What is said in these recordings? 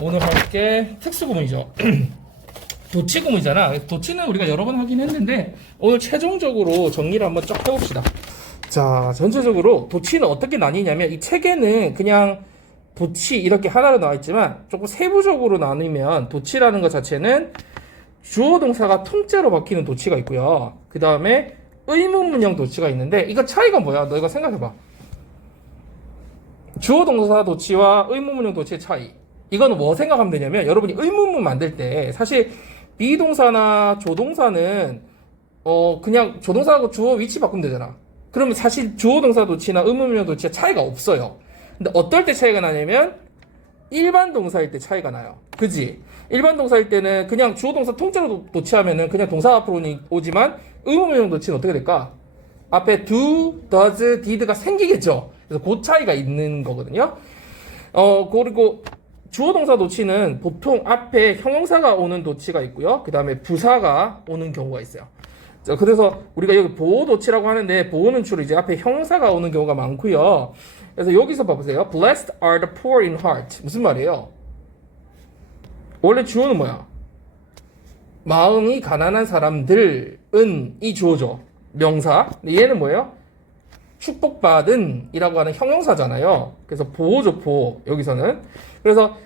오늘 할 게 특수구문이죠. 도치구문이잖아. 도치는 우리가 여러 번 하긴 했는데 오늘 최종적으로 정리를 한번 쫙 해봅시다. 자, 전체적으로 도치는 어떻게 나뉘냐면 이 책에는 그냥 도치 이렇게 하나로 나와 있지만 조금 세부적으로 나누면 도치라는 것 자체는 주어 동사가 통째로 바뀌는 도치가 있고요. 그 다음에 의문문형 도치가 있는데 이거 차이가 뭐야? 너 이거 생각해봐. 주어 동사 도치와 의문문형 도치의 차이. 이거는 뭐 생각하면 되냐면 여러분이 의문문 만들 때 사실 비동사나 조동사는 그냥 조동사하고 주어 위치 바꾸면 되잖아. 그러면 사실 주어 동사 도치나 의문문형 도치의 차이가 없어요. 근데 어떨 때 차이가 나냐면 일반 동사일 때 차이가 나요. 그지? 일반 동사일 때는 그냥 주어 동사 통째로 도치하면은 그냥 동사 앞으로 오지만 의문문형 도치는 어떻게 될까? 앞에 do, does, did가 생기겠죠. 그래서 그 차이가 있는 거거든요. 그리고 주어 동사 도치는 보통 앞에 형용사가 오는 도치가 있고요. 그 다음에 부사가 오는 경우가 있어요. 자, 그래서 우리가 여기 보호 도치라고 하는데 보호는 주로 이제 앞에 형용사가 오는 경우가 많고요. 그래서 여기서 봐보세요. Blessed are the poor in heart. 무슨 말이에요? 원래 주어는 뭐야? 마음이 가난한 사람들은 이 주어죠. 명사. 근데 얘는 뭐예요? 축복받은 이라고 하는 형용사잖아요. 그래서 보호죠, 보호. 여기서는. 그래서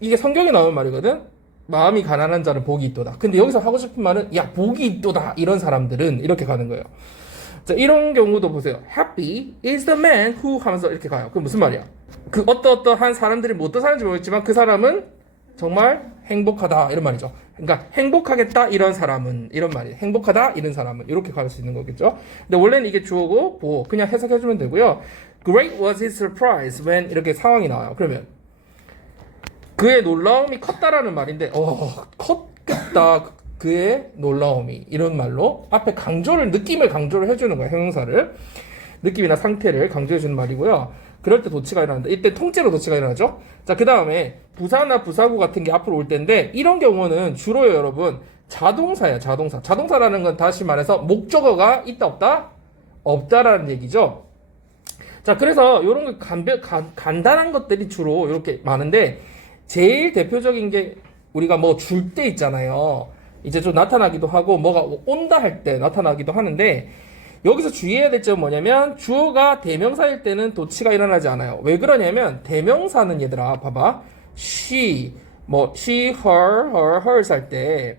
이게 성경에 나오는 말이거든. 마음이 가난한 자는 복이 있도다. 근데 여기서 하고 싶은 말은 야, 복이 있도다. 이런 사람들은 이렇게 가는 거예요. 자, 이런 경우도 보세요. Happy is the man who 하면서 이렇게 가요. 그럼 무슨 말이야? 그 어떠한 사람들이 뭐 어떤 사람인지 모르겠지만 그 사람은 정말 행복하다 이런 말이죠. 그러니까 행복하겠다 이런 사람은 이런 말이에요. 행복하다 이런 사람은 이렇게 갈 수 있는 거겠죠. 근데 원래는 이게 주어고 보호 그냥 해석해주면 되고요. Great was his surprise when 이렇게 상황이 나와요. 그러면 그의 놀라움이 컸다라는 말인데 컸겠다 그의 놀라움이 이런 말로 앞에 느낌을 강조를 해주는 거예요. 형용사를 느낌이나 상태를 강조해주는 말이고요. 그럴 때 도치가 일어난다. 이때 통째로 도치가 일어나죠. 자, 그 다음에 부사나 부사구 같은 게 앞으로 올 텐데 이런 경우는 주로요 여러분 자동사예요. 자동사. 자동사라는 건 다시 말해서 목적어가 있다 없다? 없다라는 얘기죠. 자, 그래서 이런 간단한 것들이 주로 이렇게 많은데 제일 대표적인 게 우리가 뭐 줄 때 있잖아요. 이제 좀 나타나기도 하고 뭐가 온다 할 때 나타나기도 하는데 여기서 주의해야 될 점은 뭐냐면 주어가 대명사일 때는 도치가 일어나지 않아요. 왜 그러냐면 대명사는 얘들아 봐봐. she, hers 할 때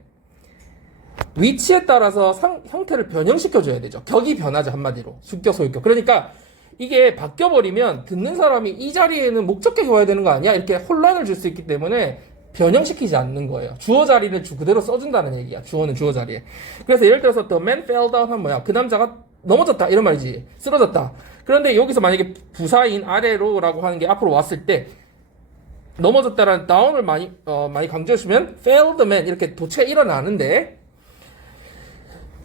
위치에 따라서 형태를 변형시켜줘야 되죠. 격이 변하죠. 한마디로. 수격, 소유격. 그러니까 이게 바뀌어버리면 듣는 사람이 이 자리에는 목적격이 와야 되는 거 아니야? 이렇게 혼란을 줄 수 있기 때문에 변형시키지 않는 거예요. 주어 자리를 그대로 써준다는 얘기야. 주어는 주어 자리에. 그래서 예를 들어서 the man fell down 하면 뭐야? 그 남자가 넘어졌다 이런 말이지. 쓰러졌다. 그런데 여기서 만약에 부사인 아래로라고 하는 게 앞으로 왔을 때 넘어졌다라는 down을 많이 강조해주면 fell the man 이렇게 도치가 일어나는데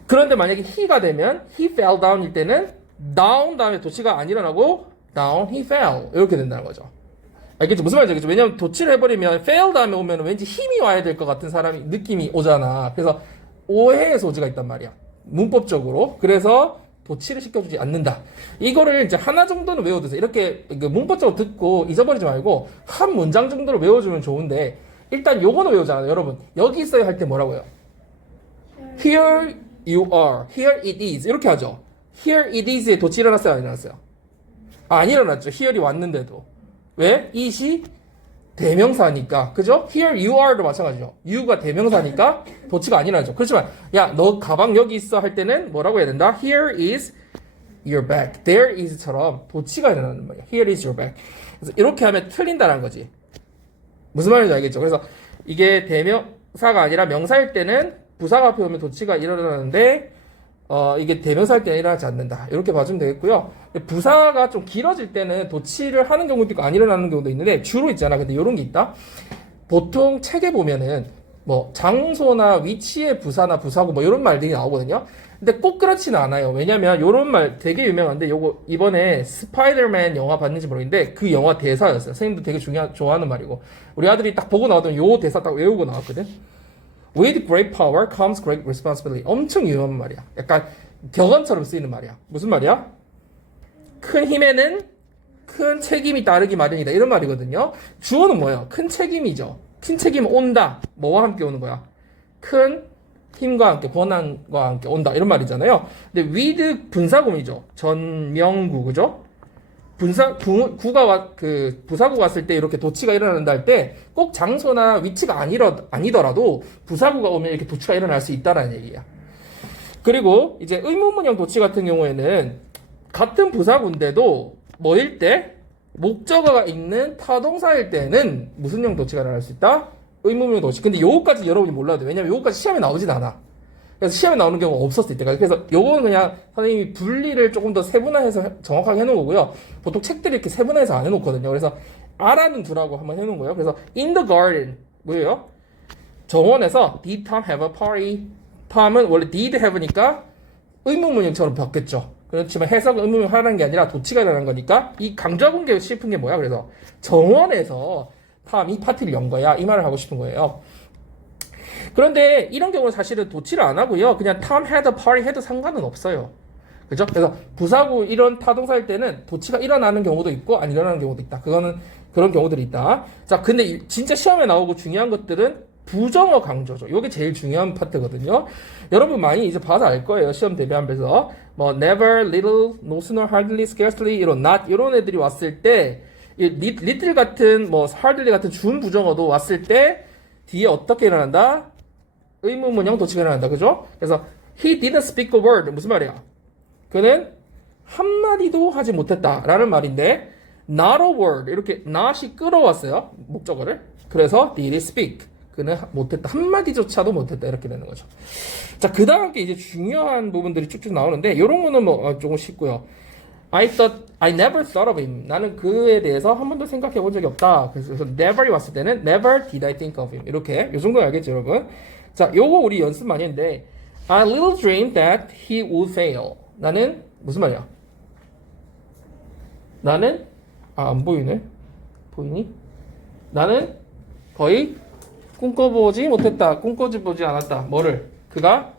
그런데 만약에 he가 되면 he fell down일 때는 down 다음에 도치가 안 일어나고 down he fell 이렇게 된다는 거죠. 알겠죠? 무슨 말인지 알겠죠? 왜냐면 도치를 해버리면 fail 다음에 오면 왠지 힘이 와야 될 것 같은 사람이 느낌이 오잖아. 그래서 오해의 소지가 있단 말이야. 문법적으로. 그래서 도치를 시켜주지 않는다. 이거를 이제 하나 정도는 외워두세요. 이렇게 문법적으로 듣고 잊어버리지 말고 한 문장 정도로 외워주면 좋은데 일단 요거는 외우잖아요. 여러분 여기 있어야 할 때 뭐라고요? Here you are. Here it is. 이렇게 하죠. Here it is에 도치 일어났어요? 안 일어났어요? 안 일어났죠. here이 왔는데도. 왜? it이 대명사니까. 그죠? Here you are도 마찬가지죠. you가 대명사니까 도치가 안 일어나죠. 그렇지만 야, 너 가방 여기 있어 할 때는 뭐라고 해야 된다? Here is your bag. There is처럼 도치가 일어나는 말이야. Here is your bag. 그래서 이렇게 하면 틀린다는 거지. 무슨 말인지 알겠죠? 그래서 이게 대명사가 아니라 명사일 때는 부사가 앞에 오면 도치가 일어나는데 이게 대명사일 때는 일어나지 않는다. 이렇게 봐주면 되겠고요. 부사가 좀 길어질 때는 도치를 하는 경우도 있고 안 일어나는 경우도 있는데 주로 있잖아. 근데 이런 게 있다. 보통 책에 보면은 뭐 장소나 위치의 부사나 부사고 뭐 이런 말들이 나오거든요. 근데 꼭 그렇지는 않아요. 왜냐면 이런 말 되게 유명한데 요거 이번에 스파이더맨 영화 봤는지 모르겠는데 그 영화 대사였어요. 선생님도 되게 좋아하는 말이고 우리 아들이 딱 보고 나왔던 요 대사 딱 외우고 나왔거든. With great power comes great responsibility. 엄청 유명한 말이야. 약간 격언처럼 쓰이는 말이야. 무슨 말이야? 큰 힘에는 큰 책임이 따르기 마련이다. 이런 말이거든요. 주어는 뭐예요? 큰 책임이죠. 큰 책임 온다. 뭐와 함께 오는 거야? 큰 힘과 함께, 권한과 함께 온다. 이런 말이잖아요. 근데 with 분사구이죠. 전명구, 그죠? 부사구가 왔을 때 이렇게 도치가 일어난다 할 때 꼭 장소나 위치가 아니더라도 부사구가 오면 이렇게 도치가 일어날 수 있다라는 얘기야. 그리고 이제 의문문형 도치 같은 경우에는 같은 부사구인데도 뭐일 때? 목적어가 있는 타동사일 때는 무슨 형 도치가 일어날 수 있다? 의문문형 도치. 근데 요거까지 여러분이 몰라도 돼. 왜냐면 요거까지 시험에 나오진 않아. 그래서 시험에 나오는 경우가 없었을 때까지. 그래서 요거는 그냥 선생님이 분리를 조금 더 세분화해서 정확하게 해놓은 거고요. 보통 책들이 이렇게 세분화해서 안 해놓거든요. 그래서 R라는 두라고 한번 해놓은 거예요. 그래서 in the garden 뭐예요? 정원에서 did Tom have a party? Tom은 원래 did have니까 의문문형처럼 바뀌었죠. 그렇지만 해석은 의문문 하라는 게 아니라 도치가 일어난 거니까 이 강조하고 싶은 게 뭐야? 그래서 정원에서 탐이 파티를 연 거야. 이 말을 하고 싶은 거예요. 그런데 이런 경우는 사실은 도치를 안 하고요. 그냥 Tom had a party 해도 상관은 없어요. 그죠? 그래서 부사구 이런 타동사일 때는 도치가 일어나는 경우도 있고 안 일어나는 경우도 있다. 그거는 그런 경우들이 있다. 자, 근데 진짜 시험에 나오고 중요한 것들은 부정어 강조죠. 이게 제일 중요한 파트거든요. 여러분 많이 이제 봐서 알 거예요. 시험 대비하면서 뭐 never, little, no sooner, hardly, scarcely 이런 not 이런 애들이 왔을 때 little 같은 뭐 hardly 같은 준 부정어도 왔을 때 뒤에 어떻게 일어난다? 의문문형 도치가 일어난다. 그죠? 그래서 he didn't speak a word 무슨 말이야? 그는 한마디도 하지 못했다라는 말인데 not a word 이렇게 not이 끌어왔어요. 목적어를. 그래서 did speak 그는 못했다. 한마디조차도 못했다. 이렇게 되는 거죠. 자, 그 다음 게 이제 중요한 부분들이 쭉쭉 나오는데, 요런 거는 뭐, 조금 쉽고요. I never thought of him. 나는 그에 대해서 한 번도 생각해 본 적이 없다. 그래서 never이 왔을 때는 never did I think of him. 이렇게. 요 정도 알겠죠, 여러분? 자, 요거 우리 연습 많이 했는데, I little dreamed that he would fail. 나는, 무슨 말이야? 나는, 안 보이네? 보이니? 나는 거의 꿈꿔보지 못했다. 꿈꿔보지 않았다. 뭐를? 그가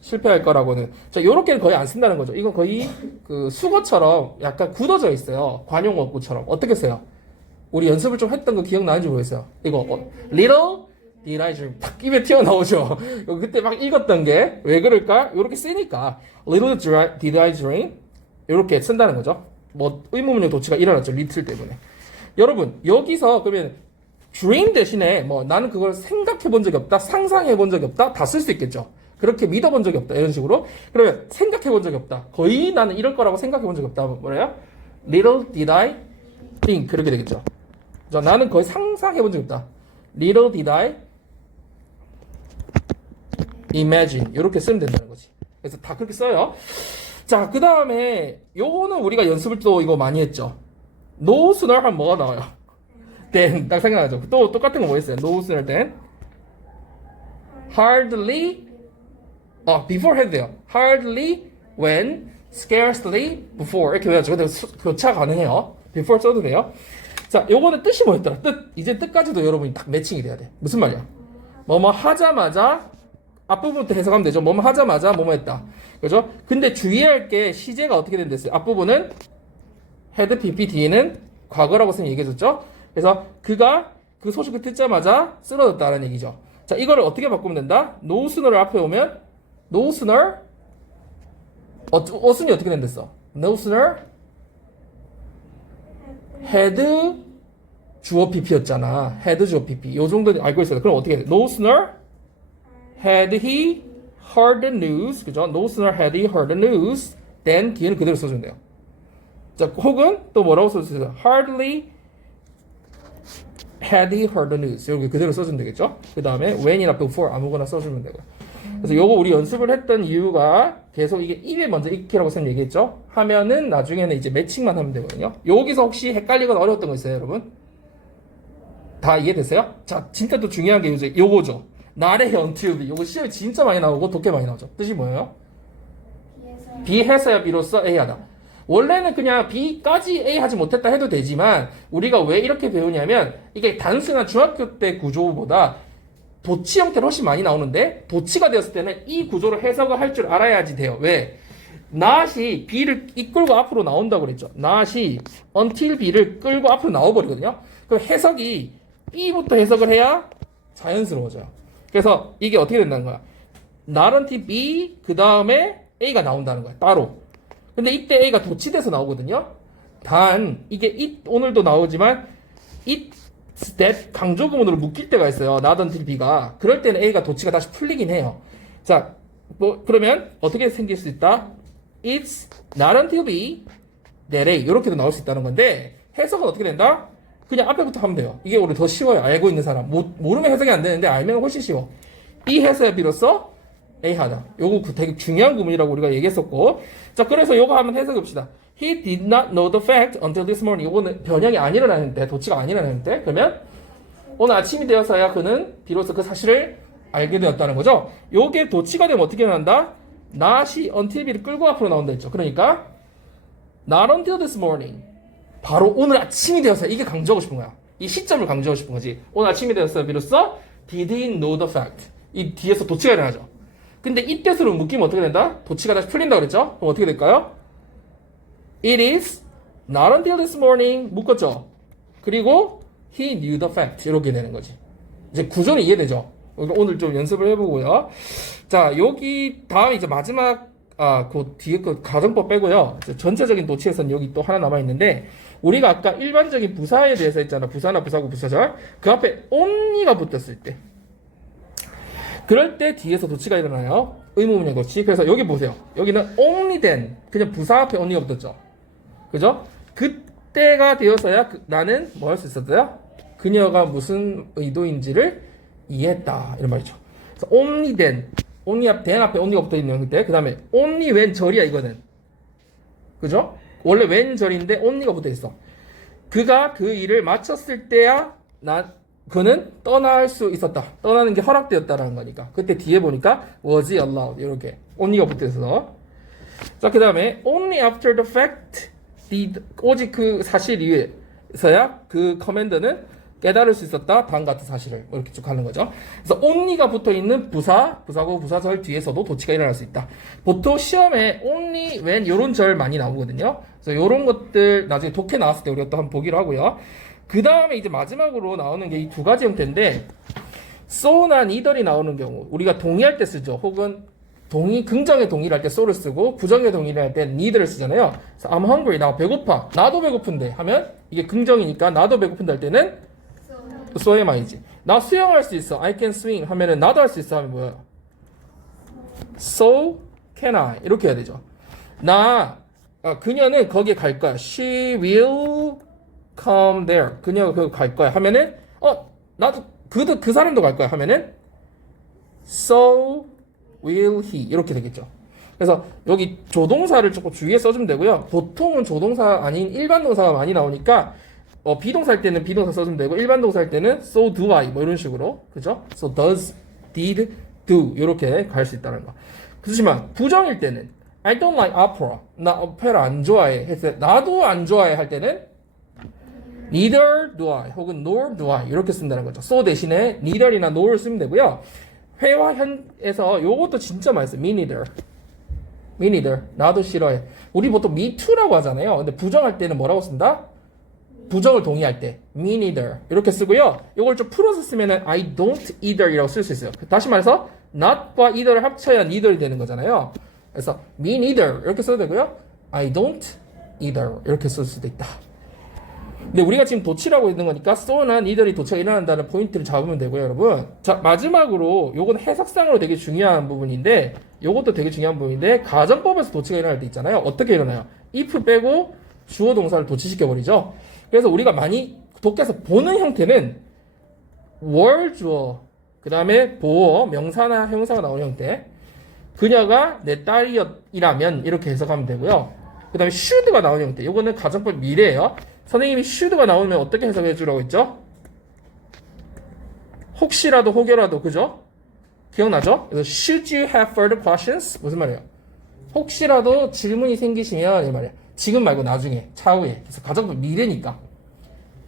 실패할 거라고는. 자, 요렇게는 거의 안 쓴다는 거죠. 이건 거의 그 수거처럼 약간 굳어져 있어요. 관용어구처럼. 어떻게 써요? 우리 연습을 좀 했던 거 기억나는지 모르겠어요. 이거, little did I dream. 탁 입에 튀어나오죠. 그때 막 읽었던 게 왜 그럴까? 요렇게 쓰니까. little did I dream. 요렇게 쓴다는 거죠. 뭐, 의문문형 도치가 일어났죠. little 때문에. 여러분, 여기서 그러면 dream 대신에 뭐 나는 그걸 생각해 본 적이 없다, 상상해 본 적이 없다, 다 쓸 수 있겠죠. 그렇게 믿어 본 적이 없다, 이런 식으로. 그러면 생각해 본 적이 없다. 거의 나는 이럴 거라고 생각해 본 적이 없다. 뭐래요? Little did I think. 그렇게 되겠죠. 자, 나는 거의 상상해 본 적이 없다. Little did I imagine. 이렇게 쓰면 된다는 거지. 그래서 다 그렇게 써요. 자, 그 다음에 요거는 우리가 연습을 또 이거 많이 했죠. No sooner 하면 뭐가 나와요? then 딱 생각나죠. 또 똑같은 거 뭐 있어요? No sooner than hardly before 해도 돼요. hardly when scarcely before 이렇게 외워죠. 근데 교차 가능해요. before 써도 돼요. 자, 요거는 뜻이 뭐였더라? 이제 뜻까지도 여러분이 딱 매칭이 돼야 돼. 무슨 말이야? 뭐뭐 하자마자 앞부분부터 해석하면 되죠. 뭐뭐 하자마자 뭐뭐 했다. 그죠? 근데 주의할 게 시제가 어떻게 된댔어요? 앞부분은 had ppd는 과거라고 선생님이 얘기해줬죠. 그래서 그가 그 소식을 듣자마자 쓰러졌다는 얘기죠. 자, 이거를 어떻게 바꾸면 된다? no sooner를 앞에 오면 no sooner 어순이 어떻게 된댔어? no sooner had 주어 pp였잖아. had 주어 pp. 요 정도 알고 있어요. 그럼 어떻게 돼? no sooner had he heard the news. 그죠? no sooner had he heard the news then 뒤에는 그대로 써주면 돼요. 자, 혹은 또 뭐라고 써주세요? hardly had he heard the news. 여기 그대로 써주면 되겠죠? 그 다음에 when이나 before 아무거나 써주면 되고요. 그래서 요거 우리 연습을 했던 이유가 계속 이게 입에 먼저 익히라고 선생님 얘기했죠? 하면은 나중에는 이제 매칭만 하면 되거든요. 여기서 혹시 헷갈리거나 어려웠던 거 있어요, 여러분? 다 이해됐어요? 자, 진짜 또 중요한 게 이제 요거죠. 날의 until be. 요거 시험에 진짜 많이 나오고 독해 많이 나오죠. 뜻이 뭐예요? B해서야 B로서 A 하다. 원래는 그냥 B까지 A 하지 못했다 해도 되지만 우리가 왜 이렇게 배우냐면 이게 단순한 중학교 때 구조보다 도치 형태로 훨씬 많이 나오는데 도치가 되었을 때는 이 구조를 해석을 할 줄 알아야지 돼요. 왜? not이 B를 이끌고 앞으로 나온다고 그랬죠. not이 until B를 끌고 앞으로 나와버리거든요. 그럼 해석이 B부터 해석을 해야 자연스러워져요. 그래서 이게 어떻게 된다는 거야? not until B 그 다음에 A가 나온다는 거야. 따로. 근데 이때 A가 도치돼서 나오거든요. 단 이게 it 오늘도 나오지만 it's that 강조 구문으로 묶일 때가 있어요. not until B가. 그럴 때는 A가 도치가 다시 풀리긴 해요. 자, 뭐 그러면 어떻게 생길 수 있다? It's not until B that A 이렇게도 나올 수 있다는 건데 해석은 어떻게 된다? 그냥 앞에부터 하면 돼요. 이게 오히려 더 쉬워요. 알고 있는 사람. 모르면 해석이 안 되는데 알면 훨씬 쉬워. 이 해석에 비로소 A 하다. 요거 되게 중요한 구문이라고 우리가 얘기했었고. 자, 그래서 요거 한번 해석해 봅시다. He did not know the fact until this morning. 요거는 변형이 안 일어나는 때, 도치가 안 일어나는 때. 그러면 오늘 아침이 되어서야 그는 비로소 그 사실을 알게 되었다는 거죠. 요게 도치가 되면 어떻게 일어난다? not이 until B를 끌고 앞으로 나온다 했죠. 그러니까 not until this morning. 바로 오늘 아침이 되어서 이게 강조하고 싶은 거야. 이 시점을 강조하고 싶은 거지. 오늘 아침이 되어서 비로소 did he know the fact. 이 뒤에서 도치가 일어나죠. 근데 이때수로 묶이면 어떻게 된다? 도치가 다시 풀린다고 그랬죠? 그럼 어떻게 될까요? It is not until this morning 묶었죠? 그리고 he knew the fact 이렇게 되는 거지. 이제 구조는 이해되죠? 오늘 좀 연습을 해보고요. 자, 여기 다음 이제 마지막 그 뒤에 그 가정법 빼고요. 전체적인 도치에서는 여기 또 하나 남아 있는데 우리가 아까 일반적인 부사에 대해서 했잖아. 부사나 부사구 부사절. 그 앞에 only가 붙었을 때. 그럴 때 뒤에서 도치가 일어나요. 의문문의 도치. 그래서 여기 보세요. 여기는 only then. 그냥 부사 앞에 only가 붙었죠. 그죠? 그때가 되어서야 나는 뭐 할 수 있었어요? 그녀가 무슨 의도인지를 이해했다. 이런 말이죠. 그래서 only then. only 앞, then 앞에 only가 붙어 있는 그때. 그 다음에 only when 절이야, 이거는. 그죠? 원래 when 절인데 only가 붙어 있어. 그가 그 일을 마쳤을 때야 그는 떠날 수 있었다. 떠나는 게 허락되었다라는 거니까. 그때 뒤에 보니까 was allowed 이렇게 only가 붙어 있어서. 자, 그 다음에 only after the fact did 오직 그 사실 이후에서야 그 커맨더는 깨달을 수 있었다. 다음 같은 사실을 이렇게 쭉 하는 거죠. 그래서 only가 붙어 있는 부사, 부사고 부사절 뒤에서도 도치가 일어날 수 있다. 보통 시험에 only when 이런 절 많이 나오거든요. 그래서 이런 것들 나중에 독해 나왔을 때 우리가 또 한번 보기로 하고요. 그 다음에 이제 마지막으로 나오는 게 이 두 가지 형태인데 so나 neither이 나오는 경우 우리가 동의할 때 쓰죠. 혹은 긍정의 동의를 할 때 so를 쓰고 부정의 동의를 할 때 neither를 쓰잖아요. 그래서 I'm hungry, 나 배고파, 나도 배고픈데 하면 이게 긍정이니까 나도 배고픈데 할 때는 so의 말이지. 나 수영할 수 있어, I can swim 하면은 나도 할 수 있어 하면 뭐야? So can I 이렇게 해야 되죠. 그녀는 거기에 갈 거야. She will come there. 그녀가 거기 갈 거야 하면은 나도 그 사람도 갈 거야 하면은 so will he 이렇게 되겠죠. 그래서 여기 조동사를 조금 주의해 써주면 되고요. 보통은 조동사 아닌 일반 동사가 많이 나오니까 비동사 할 때는 비동사 써주면 되고 일반 동사 할 때는 so do I 뭐 이런 식으로 그죠? So does, did, do 이렇게 갈 수 있다는 거. 그렇지만 부정일 때는 I don't like opera. 나 오페라 안 좋아해. 했을 때 나도 안 좋아해 할 때는 neither do I 혹은 nor do I 이렇게 쓴다는 거죠. so 대신에 neither이나 nor를 쓰면 되고요. 회화 현에서 요것도 진짜 많이 써요. me neither. 나도 싫어해. 우리 보통 me too라고 하잖아요. 근데 부정할 때는 뭐라고 쓴다? 부정을 동의할 때 me neither 이렇게 쓰고요. 요걸 좀 풀어서 쓰면은 I don't either 이라고 쓸 수 있어요. 다시 말해서 not과 either를 합쳐야 neither이 되는 거잖아요. 그래서 me neither 이렇게 써도 되고요. I don't either 이렇게 쓸 수도 있다. 근데 우리가 지금 도치라고 있는 거니까 so나 neither이 도치가 일어난다는 포인트를 잡으면 되고요, 여러분. 자, 마지막으로 요건 해석상으로 되게 중요한 부분인데 요것도 되게 중요한 부분인데 가정법에서 도치가 일어날 때 있잖아요. 어떻게 일어나요? if 빼고 주어 동사를 도치시켜 버리죠. 그래서 우리가 많이 독해서 보는 형태는 월 주어 그 다음에 보어 명사나 형사가 나오는 형태. 그녀가 내 딸이라면 이렇게 해석하면 되고요. 그 다음에 should가 나오는 형태. 요거는 가정법 미래예요. 선생님이 should가 나오면 어떻게 해석해 주라고 했죠? 혹시라도 혹여라도 그죠? 기억나죠? 그래서 should you have further questions? 무슨 말이에요? 혹시라도 질문이 생기시면 이 말이에요. 지금 말고 나중에 차후에. 그래서 가정법 미래니까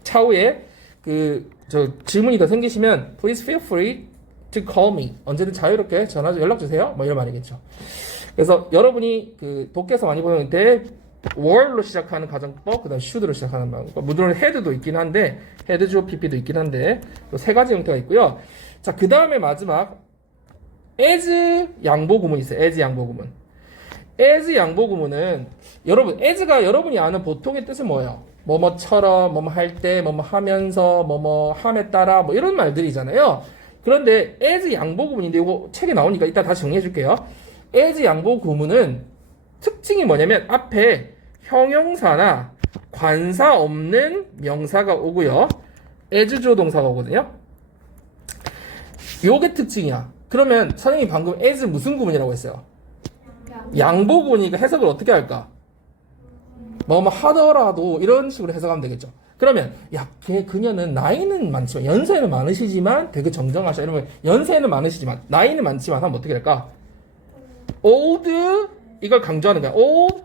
차후에 질문이 더 생기시면 please feel free to call me. 언제든 자유롭게 전화 연락 주세요. 뭐 이런 말이겠죠. 그래서 여러분이 그 독해에서 많이 보는 데 were로 시작하는 가정법, 그다음 should로 시작하는 방법. 물론 had도 있긴 한데 had 주어 pp도 있긴 한데 세 가지 형태가 있고요. 자, 그다음에 마지막 as 양보 구문이 있어요. as 양보 구문. as 양보 구문은 여러분 as가 여러분이 아는 보통의 뜻은 뭐예요? 뭐뭐처럼, 뭐뭐 할 때, 뭐뭐 하면서, 뭐뭐 함에 따라 뭐 이런 말들이잖아요. 그런데 as 양보 구문인데 이거 책에 나오니까 이따 다시 정리해 줄게요. as 양보 구문은 특징이 뭐냐면 앞에 형용사나 관사 없는 명사가 오고요. as 주어 동사가 오거든요. 요게 특징이야. 그러면 선생님이 방금 as 무슨 구문이라고 했어요? 양보 구문이니까 해석을 어떻게 할까? 뭐 하더라도 이런 식으로 해석하면 되겠죠. 그러면 그녀는 나이는 많지만 연세는 많으시지만 되게 정정하셔. 이러면 연세는 많으시지만 나이는 많지만 하면 어떻게 될까? old 이걸 강조하는 거야. old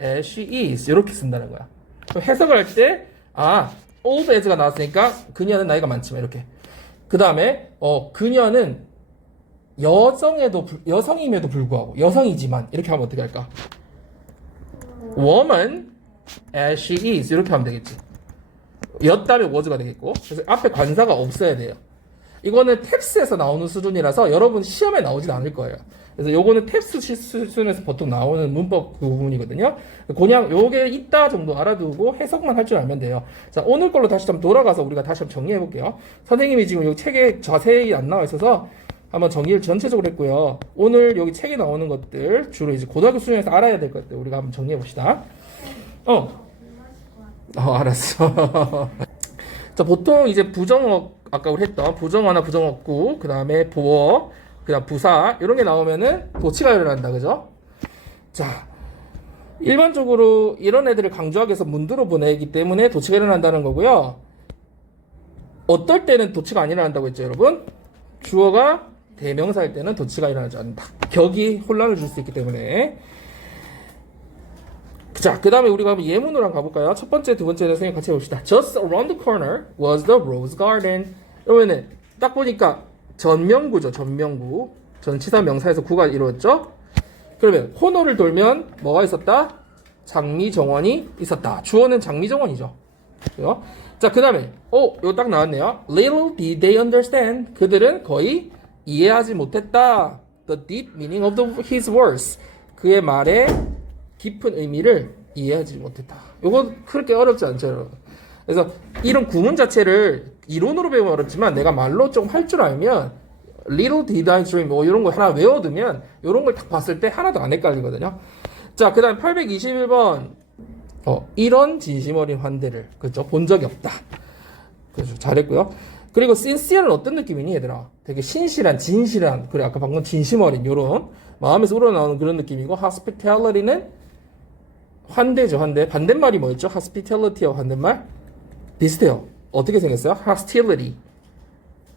as she is 이렇게 쓴다는 거야. 그럼 해석을 할 때 old as가 나왔으니까 그녀는 나이가 많지만 이렇게. 그 다음에 그녀는 여성임에도 불구하고 여성이지만 이렇게 하면 어떻게 할까? woman as she is 이렇게 하면 되겠지. 였다면 was가 되겠고. 그래서 앞에 관사가 없어야 돼요. 이거는 탭스에서 나오는 수준이라서 여러분 시험에 나오진 않을 거예요. 그래서 요거는 탭스 수준에서 보통 나오는 문법 그 부분이거든요. 그냥 요게 있다 정도 알아두고 해석만 할 줄 알면 돼요. 자, 오늘 걸로 다시 좀 돌아가서 우리가 다시 한번 정리해 볼게요. 선생님이 지금 여기 책에 자세히 안 나와 있어서 한번 정리를 전체적으로 했고요. 오늘 여기 책에 나오는 것들 주로 이제 고등학교 수준에서 알아야 될 것들 우리가 한번 정리해 봅시다. 알았어. 자, 보통 이제 부정어 아까 우리 했던 부정어나 부정어구, 그 다음에 보어, 그 다음 부사 이런 게 나오면은 도치가 일어난다, 그죠? 자, 일반적으로 이런 애들을 강조하기 위해서 문두로 보내기 때문에 도치가 일어난다는 거고요. 어떨 때는 도치가 안 일어난다고 했죠, 여러분? 주어가 대명사일 때는 도치가 일어나지 않는다. 격이 혼란을 줄 수 있기 때문에. 자, 그 다음에 우리가 예문으로 한번 가볼까요? 첫 번째, 두 번째는 선생님 같이 해봅시다. Just around the corner was the rose garden. 그러면은 딱 보니까 전명구죠. 전명구. 전치사 명사에서 구가 이루어졌죠. 그러면 코너를 돌면 뭐가 있었다? 장미정원이 있었다. 주어는 장미정원이죠. 그죠? 자, 그 다음에 이거 딱 나왔네요. Little did they understand. 그들은 거의 이해하지 못했다. The deep meaning of his words. 그의 말의 깊은 의미를 이해하지 못했다. 이거 그렇게 어렵지 않죠, 여러분. 그래서 이런 구문 자체를 이론으로 배우면 어렵지만 내가 말로 좀 할 줄 알면 Little did I dream 뭐 이런 거 하나 외워두면 이런 걸 딱 봤을 때 하나도 안 헷갈리거든요. 자, 그 다음 821번 이런 진심 어린 환대를 그죠? 본 적이 없다. 그죠? 잘했고요. 그리고 sincere는 어떤 느낌이니 얘들아? 되게 신실한, 진실한, 그래 아까 방금 진심 어린 요런 마음에서 우러나오는 그런 느낌이고 hospitality는 환대죠, 환대. 반대말이 뭐였죠? hospitality와 반대말 비슷해요. 어떻게 생겼어요? hostility.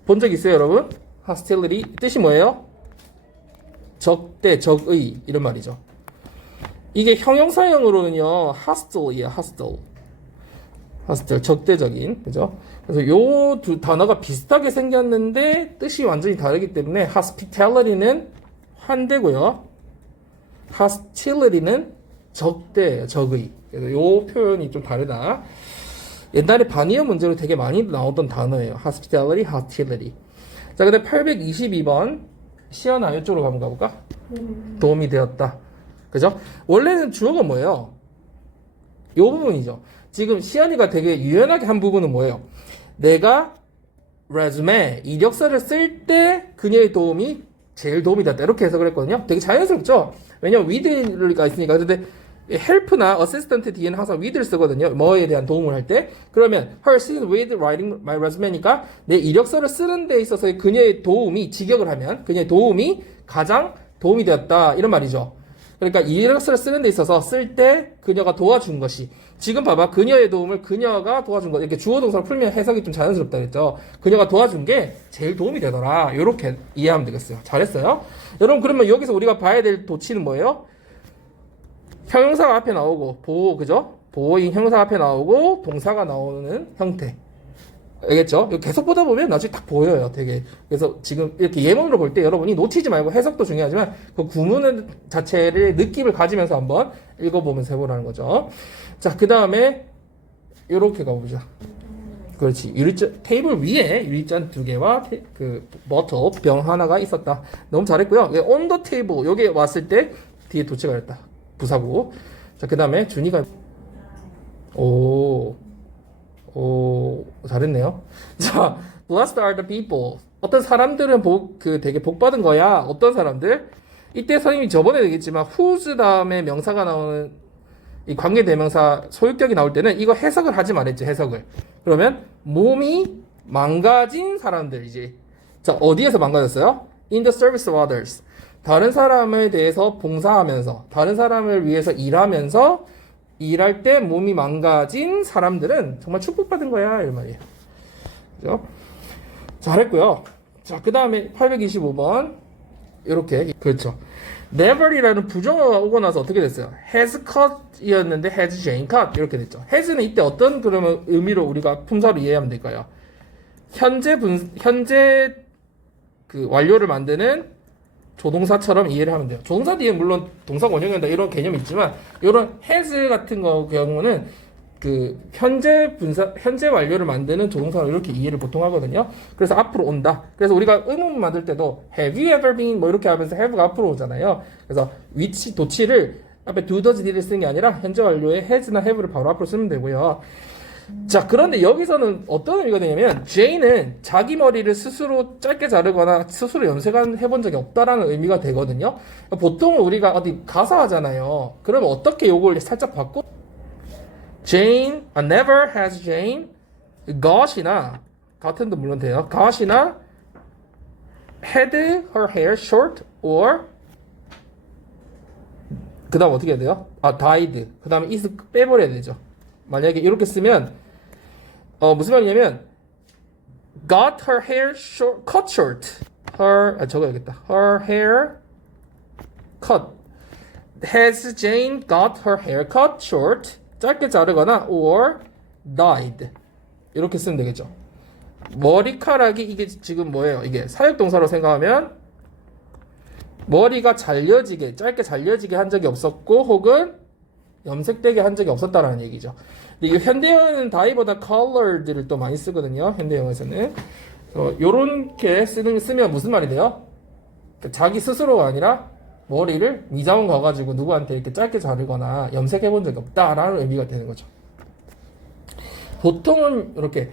본 적 있어요, 여러분? hostility 뜻이 뭐예요? 적대, 적의 이런 말이죠. 이게 형용사형으로는요 hostile이에요. hostile, 적대적인, 그죠? 그래서 요 두 단어가 비슷하게 생겼는데 뜻이 완전히 다르기 때문에 hospitality는 환대고요, hostility는 적대예요, 적의. 그래서 요 표현이 좀 다르다. 옛날에 반의어 문제로 되게 많이 나오던 단어예요. hospitality, hostility. 자, 근데 822번 시연아 이쪽으로 한번 가볼까? 도움이 되었다. 그죠? 원래는 주어가 뭐예요? 요 부분이죠. 지금 시연이가 되게 유연하게 한 부분은 뭐예요? 내가 레주메, 이력서를 쓸 때 그녀의 도움이 제일 도움이 됐다. 이렇게 해석을 했거든요. 되게 자연스럽죠? 왜냐면 with가 있으니까. 근데 help나 assistant 뒤에는 항상 with를 쓰거든요. 뭐에 대한 도움을 할 때. 그러면 her assist with writing my resume니까 내 이력서를 쓰는 데 있어서의 그녀의 도움이, 직역을 하면 그녀의 도움이 가장 도움이 되었다. 이런 말이죠. 그러니까 이력서를 쓰는 데 있어서 쓸 때 그녀가 도와준 것이, 지금 봐봐, 그녀의 도움을 그녀가 도와준 것, 이렇게 주어 동사를 풀면 해석이 좀 자연스럽다 그랬죠. 그녀가 도와준 게 제일 도움이 되더라. 이렇게 이해하면 되겠어요. 잘했어요. 여러분, 그러면 여기서 우리가 봐야 될 도치는 뭐예요? 형용사가 앞에 나오고 보호, 그죠? 보호인 형용사 앞에 나오고 동사가 나오는 형태. 알겠죠? 이거 계속 보다 보면 나중에 딱 보여요, 되게. 그래서 지금 이렇게 예문으로 볼 때 여러분이 놓치지 말고 해석도 중요하지만 그 구문 자체를 느낌을 가지면서 한번 읽어보면서 해보라는 거죠. 자, 그 다음에 이렇게 가보자. 그렇지. 유리잔, 테이블 위에 유리잔 2개와 그 버터 병 하나가 있었다. 너무 잘했고요. on the table 여기 왔을 때 뒤에 도치가 했다. 부사고. 자, 그 다음에 준이가 오, 잘했네요. 자, blessed are the people. 어떤 사람들은 되게 복 받은 거야. 어떤 사람들? 이때 선생님이 저번에 얘기했지만 whose 다음에 명사가 나오는 이 관계대명사 소유격이 나올 때는 이거 해석을 하지 말랬죠. 해석을. 그러면 몸이 망가진 사람들이지. 자, 어디에서 망가졌어요? In the service of others. 다른 사람에 대해서 봉사하면서, 다른 사람을 위해서 일하면서, 일할 때 몸이 망가진 사람들은 정말 축복받은 거야. 이런 말이에요. 그죠? 잘했고요. 자, 그 다음에 825번. 이렇게. 그렇죠. never이라는 부정어가 오고 나서 어떻게 됐어요? has cut 이었는데 has Jane cut 이렇게 됐죠. has는 이때 어떤 그러면 의미로 우리가 품사로 이해하면 될까요? 현재 그 완료를 만드는 조동사처럼 이해를 하면 돼요. 조동사 뒤에 물론 동사 원형이다 이런 개념이 있지만 이런 has 같은 경우는 그 현재 완료를 만드는 조동사로 이렇게 이해를 보통 하거든요. 그래서 앞으로 온다. 그래서 우리가 의문문 만들 때도 have you ever been 뭐 이렇게 하면서 have가 앞으로 오잖아요. 그래서 위치 도치를 앞에 do does did를 쓰는 게 아니라 현재 완료에 has나 have를 바로 앞으로 쓰면 되고요. 자, 그런데 여기서는 어떤 의미가 되냐면 Jane은 자기 머리를 스스로 짧게 자르거나 스스로 염색해본 적이 없다라는 의미가 되거든요. 보통 우리가 어디 가사 하잖아요. 그러면 어떻게 요걸 살짝 바꿔? Jane, never has Jane got이나 같은도 물론 돼요. got이나 had her hair short or 그 다음 어떻게 해야 돼요? died. 그 다음에 is 빼버려야 되죠. 만약에 이렇게 쓰면 무슨 말이냐면 got her hair short, cut short. 적어야겠다. Her hair cut. Has Jane got her hair cut short? 짧게 자르거나 or died. 이렇게 쓰면 되겠죠. 머리카락이 이게 지금 뭐예요? 이게 사역동사로 생각하면 머리가 잘려지게 짧게 잘려지게 한 적이 없었고 혹은 염색되게 한 적이 없었다라는 얘기죠. 근데 이 현대어는 die보다 colored를 또 많이 쓰거든요. 현대영어에서는 요렇게 쓰면 무슨 말이 돼요? 그러니까 자기 스스로가 아니라 머리를 미장원 가가지고 누구한테 이렇게 짧게 자르거나 염색해본 적이 없다라는 의미가 되는 거죠. 보통은 이렇게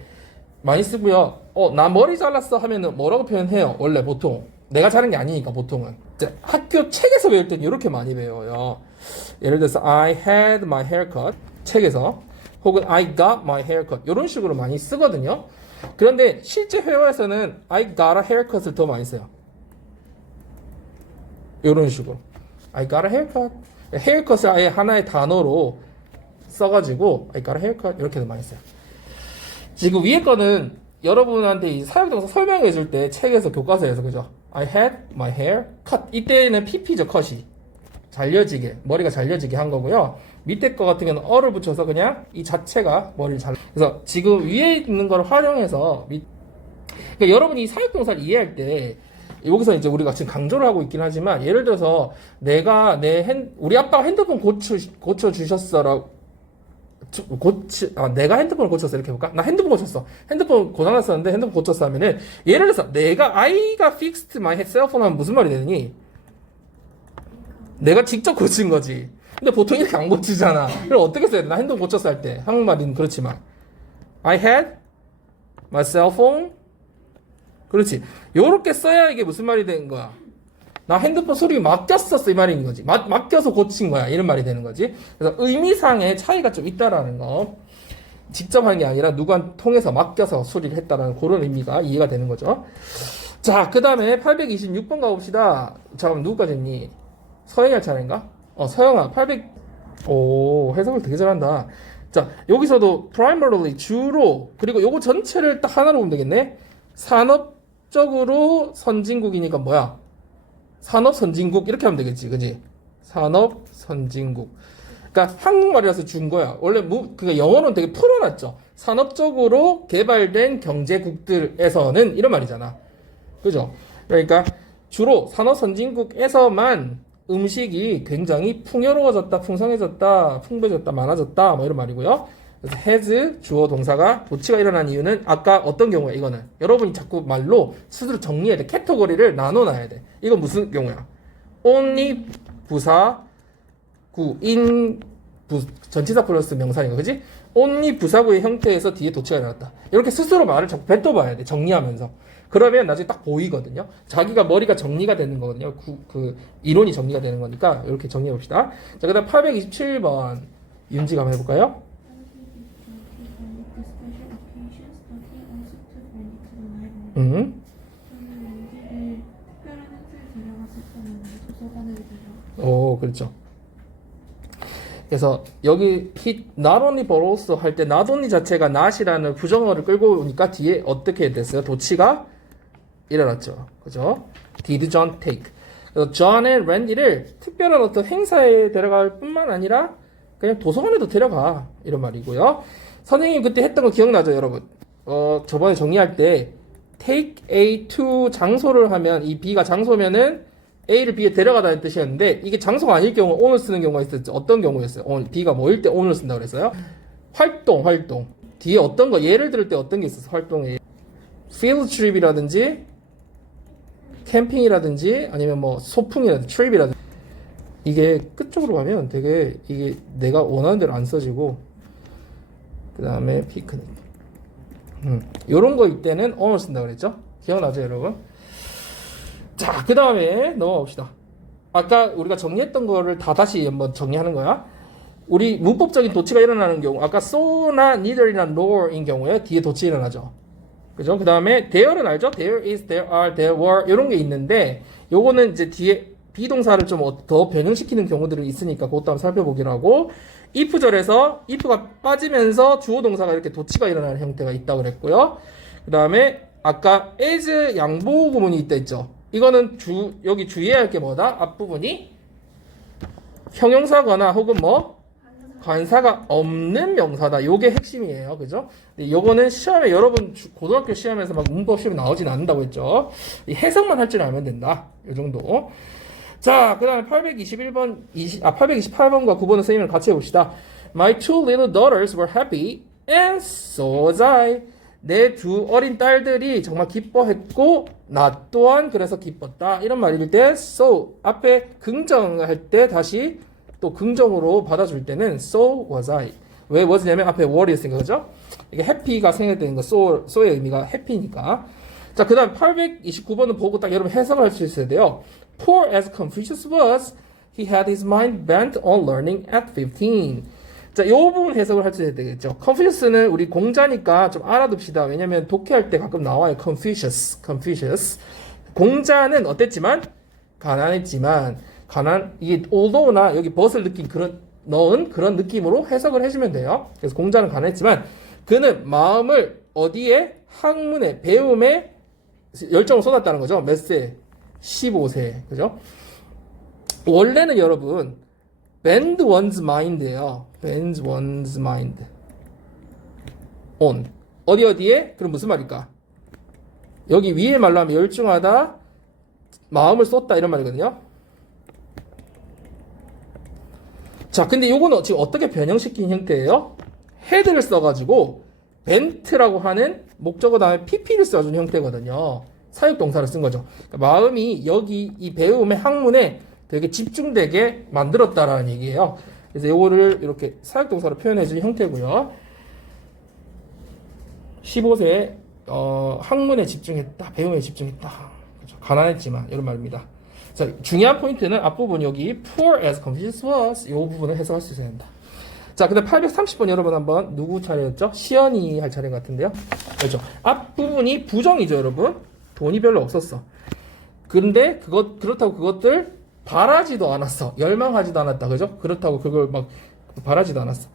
많이 쓰고요. 나 머리 잘랐어 하면은 뭐라고 표현해요? 원래 보통 내가 자른 게 아니니까 보통은 학교 책에서 배울 때는 이렇게 많이 배워요. 예를 들어서 I had my haircut 책에서 혹은 I got my haircut 이런 식으로 많이 쓰거든요. 그런데 실제 회화에서는 I got a haircut을 더 많이 써요. 이런 식으로 I got a haircut haircut을 아예 하나의 단어로 써가지고 I got a haircut 이렇게도 많이 써요. 지금 위에 거는 여러분한테 이 사용동사 설명해 줄 때 책에서 교과서에서 그죠? I had my hair cut 이때는 pp죠. 컷이 잘려지게 머리가 잘려지게 한 거고요. 밑에 거 같은 경우는 어를 붙여서 그냥 이 자체가 머리를 그래서 지금 위에 있는 걸 활용해서 그러니까 여러분이 이 사역동사를 이해할 때 여기서 이제 우리가 지금 강조를 하고 있긴 하지만 예를 들어서 내가 우리 아빠가 핸드폰 고쳐 주셨어라고 내가 핸드폰을 고쳤어 이렇게 해볼까? 나 핸드폰 고쳤어. 핸드폰 고장났었는데 핸드폰 고쳤어 하면은 예를 들어서 I가 fixed my cell phone 하면 무슨 말이 되느니? 내가 직접 고친 거지. 근데 보통 이렇게 안 고치잖아. 그럼 어떻게 써야 돼? 나 핸드폰 고쳤어 할 때. 한국말은 그렇지만. I had my cell phone. 그렇지. 요렇게 써야 이게 무슨 말이 되는 거야? 나 핸드폰 수리 맡겼었어 이 말인 거지. 맡겨서 고친 거야. 이런 말이 되는 거지. 그래서 의미상의 차이가 좀 있다라는 거. 직접 한 게 아니라 누구한테 통해서 맡겨서 수리를 했다라는 그런 의미가 이해가 되는 거죠. 자, 그 다음에 826번 가봅시다. 잠깐만, 누구까지 했니? 서영이 할 차례인가? 서영아, 해석을 되게 잘한다. 자, 여기서도 primarily, 주로, 그리고 요거 전체를 딱 하나로 보면 되겠네? 산업적으로 선진국이니까 뭐야? 산업 선진국, 이렇게 하면 되겠지, 그지? 산업 선진국. 그러니까 한국말이라서 준 거야. 원래 그러니까 영어는 되게 풀어놨죠. 산업적으로 개발된 경제국들에서는 이런 말이잖아. 그죠? 그러니까 주로 산업 선진국에서만 음식이 굉장히 풍요로워졌다, 풍성해졌다, 풍부해졌다, 많아졌다, 뭐 이런 말이고요. 그래서 has 주어 동사가 도치가 일어난 이유는 아까 어떤 경우야, 이거는. 여러분이 자꾸 말로 스스로 정리해야 돼. 캐터고리를 나눠놔야 돼. 이건 무슨 경우야? only 부사, in, 전치사 플러스 명사인 거, 그지? only 부사구의 형태에서 뒤에 도치가 일어났다. 이렇게 스스로 말을 자꾸 뱉어봐야 돼. 정리하면서. 그러면 나중에 딱 보이거든요. 자기가 머리가 정리가 되는 거거든요. 그 이론이 정리가 되는 거니까 이렇게 정리해 봅시다. 자, 그다음 827번 윤지가 한번 해볼까요? 오, 그렇죠. 그래서 여기 he not only but also 할 때 not only 자체가 not이라는 부정어를 끌고 오니까 뒤에 어떻게 됐어요? 도치가 일어났죠. 그죠? Did John take? 그래서 John and Randy를 특별한 어떤 행사에 데려갈 뿐만 아니라 그냥 도서관에도 데려가. 이런 말이고요. 선생님 그때 했던 거 기억나죠, 여러분? 저번에 정리할 때 take A to 장소를 하면 이 B가 장소면은 A를 B에 데려가다는 뜻이었는데 이게 장소가 아닐 경우 on을 쓰는 경우가 있었죠. 어떤 경우였어요? B가 뭐일 때 on을 쓴다고 그랬어요? 활동. 뒤에 어떤 거 예를 들을 때 어떤 게 있었어? 활동에 field trip이라든지 캠핑이라든지 아니면 뭐 소풍이라든지 트립이라든지 이게 끝쪽으로 가면 되게 이게 내가 원하는 대로 안 써지고 그 다음에 피크닉 요런 거일 때는 on을 쓴다고 그랬죠? 기억나죠, 여러분? 자, 그 다음에 넘어가 봅시다. 아까 우리가 정리했던 거를 다 다시 한번 정리하는 거야. 우리 문법적인 도치가 일어나는 경우, 아까 so나 neither이나 nor인 경우에 뒤에 도치 일어나죠. 그죠? 그 다음에 there는 알죠? there is, there are, there were 이런 게 있는데 요거는 이제 뒤에 비동사를 좀 더 변형시키는 경우들이 있으니까 그것도 한번 살펴보기로 하고 if절에서 if가 빠지면서 주어 동사가 이렇게 도치가 일어나는 형태가 있다고 그랬고요. 그 다음에 아까 as 양보 구문이 있다 했죠. 이거는 여기 주의해야 할 게 뭐다? 앞부분이 형용사거나 혹은 뭐 관사가 없는 명사다. 요게 핵심이에요. 그죠? 요거는 시험에 여러분 고등학교 시험에서 막 문법 시험에 나오진 않는다고 했죠. 이 해석만 할 줄 알면 된다. 요 정도. 자, 그 다음에 828번과 9번은 선생님을 같이 해봅시다. My two little daughters were happy and so was I. 내 두 어린 딸들이 정말 기뻐했고 나 또한 그래서 기뻤다. 이런 말일 때 so 앞에 긍정할 때 다시 또 긍정으로 받아줄 때는 so was I. 왜 was냐면 앞에 were 있으니까 그죠? 이게 happy가 생략되는 거 so의 의미가 happy니까. 자, 그 다음 829번은 보고 딱 여러분 해석을 할 수 있어야 돼요. Poor as Confucius was, he had his mind bent on learning at 15. 자, 이 부분 해석을 할 수 있어야 되겠죠. Confucius는 우리 공자니까 좀 알아둡시다. 왜냐면 독해할 때 가끔 나와요. Confucius. 공자는 어땠지만? 가난했지만, 이게 although나 여기 but을 넣은 그런 느낌으로 해석을 해주면 돼요. 그래서 공자는 가난했지만, 그는 마음을 어디에? 학문에, 배움에 열정을 쏟았다는 거죠. 몇 세? 15세. 그죠? 원래는 여러분, bend one's mind예요. bend one's mind. on. 어디에? 그럼 무슨 말일까? 여기 위에 말로 하면 열중하다, 마음을 쏟다 이런 말이거든요. 자, 근데 요거는 지금 어떻게 변형시킨 형태예요? head를 써가지고 bent라고 하는 목적어 다음에 pp를 써준 형태거든요. 사역동사를 쓴 거죠. 그러니까 마음이 여기 이 배움의 학문에 되게 집중되게 만들었다라는 얘기예요. 그래서 요거를 이렇게 사역동사로 표현해준 형태고요. 15세 학문에 집중했다, 배움에 집중했다. 그렇죠. 가난했지만 이런 말입니다. 자, 중요한 포인트는 앞부분 여기 poor as Confucius was 이 부분을 해석할 수 있어야 된다. 자, 근데 830번 여러분 한번 누구 차례였죠? 시연이 할 차례인 것 같은데요. 그렇죠. 앞부분이 부정이죠, 여러분. 돈이 별로 없었어. 그런데 그렇다고 그것들 바라지도 않았어. 열망하지도 않았다. 그죠? 그렇다고 그걸 막 바라지도 않았어.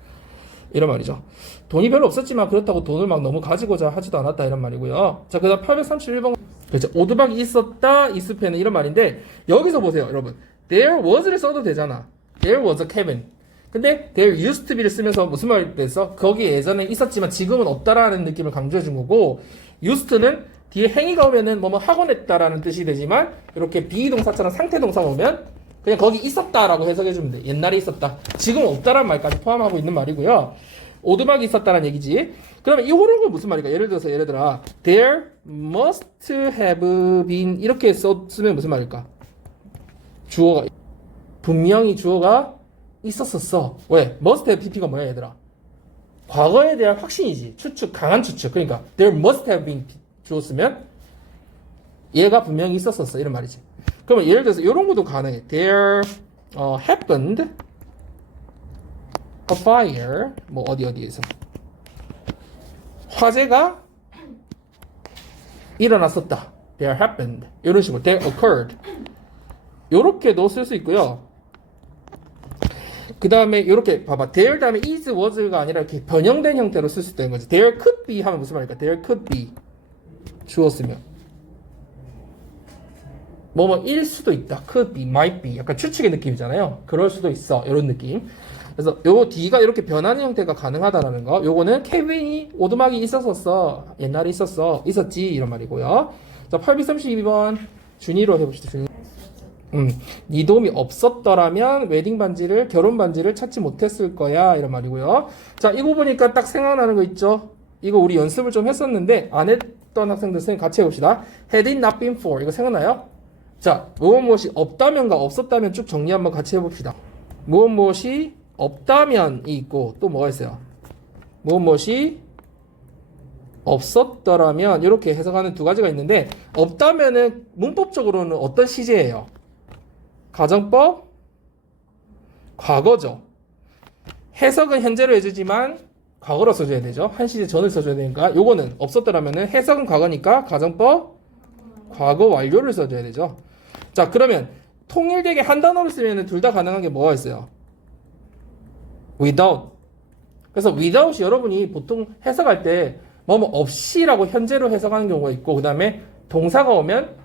이런 말이죠. 돈이 별로 없었지만 그렇다고 돈을 막 너무 가지고자 하지도 않았다. 이런 말이고요. 자, 그 다음 831번. 그렇죠. 오두막이 있었다. 이스페는 이런 말인데 여기서 보세요, 여러분. There was를 써도 되잖아. There was a cabin. 근데 there used to be를 쓰면서 무슨 말이 됐어? 거기 예전에 있었지만 지금은 없다라는 느낌을 강조해 준 거고 used to는 뒤에 행위가 오면은 뭐뭐 하곤 했다라는 뜻이 되지만 이렇게 비동사처럼 상태 동사가 오면 그냥 거기 있었다라고 해석해 주면 돼. 옛날에 있었다. 지금 없다라는 말까지 포함하고 있는 말이고요. 오두막이 있었다는 얘기지. 그러면 이 호르몬은 무슨 말일까? 예를 들어 there must have been 이렇게 썼으면 무슨 말일까? 주어가 분명히 주어가 있었었어. 왜? must have pp가 뭐야 얘들아? 과거에 대한 확신이지. 추측, 강한 추측. 그러니까 there must have been 주었으면 얘가 분명히 있었었어 이런 말이지. 그러면 예를 들어서 이런 것도 가능해. There happened a fire 뭐 어디에서 화재가 일어났었다. There happened 이런 식으로 there occurred 이렇게도 쓸 수 있고요. 그 다음에 이렇게 봐봐. there 다음에 is, was가 아니라 이렇게 변형된 형태로 쓸 수 있다는 거지. there could be 하면 무슨 말일까? there could be 주었으면 뭐일 수도 있다. could be, might be 약간 추측의 느낌이잖아요. 그럴 수도 있어. 이런 느낌. 그래서 요 D가 이렇게 변하는 형태가 가능하다라는 거. 요거는 케빈이 오두막이 있었었어. 옛날에 있었지 이런 말이고요. 자, 832번 준이로 해봅시다. 준이. 네 도움이 없었더라면 웨딩 반지를 결혼 반지를 찾지 못했을 거야 이런 말이고요. 자, 이거 보니까 딱 생각나는 거 있죠? 이거 우리 연습을 좀 했었는데 안 했던 학생들 선생님 같이 해봅시다. Had it not been for 이거 생각나요? 자, 무엇이 없다면과 없었다면 쭉 정리 한번 같이 해봅시다. 무엇이 없다면이 있고 또 뭐가 있어요? 무엇이 없었더라면 이렇게 해석하는 두 가지가 있는데 없다면은 문법적으로는 어떤 시제예요? 가정법 과거죠. 해석은 현재로 해주지만 과거로 써줘야 되죠. 한 시제 전을 써줘야 되니까 요거는 없었더라면은 해석은 과거니까 가정법 과거 완료를 써줘야 되죠. 자, 그러면 통일되게 한 단어를 쓰면 둘 다 가능한 게 뭐가 있어요? without. 그래서 without이 여러분이 보통 해석할 때 뭐뭐 없이라고 현재로 해석하는 경우가 있고 그 다음에 동사가 오면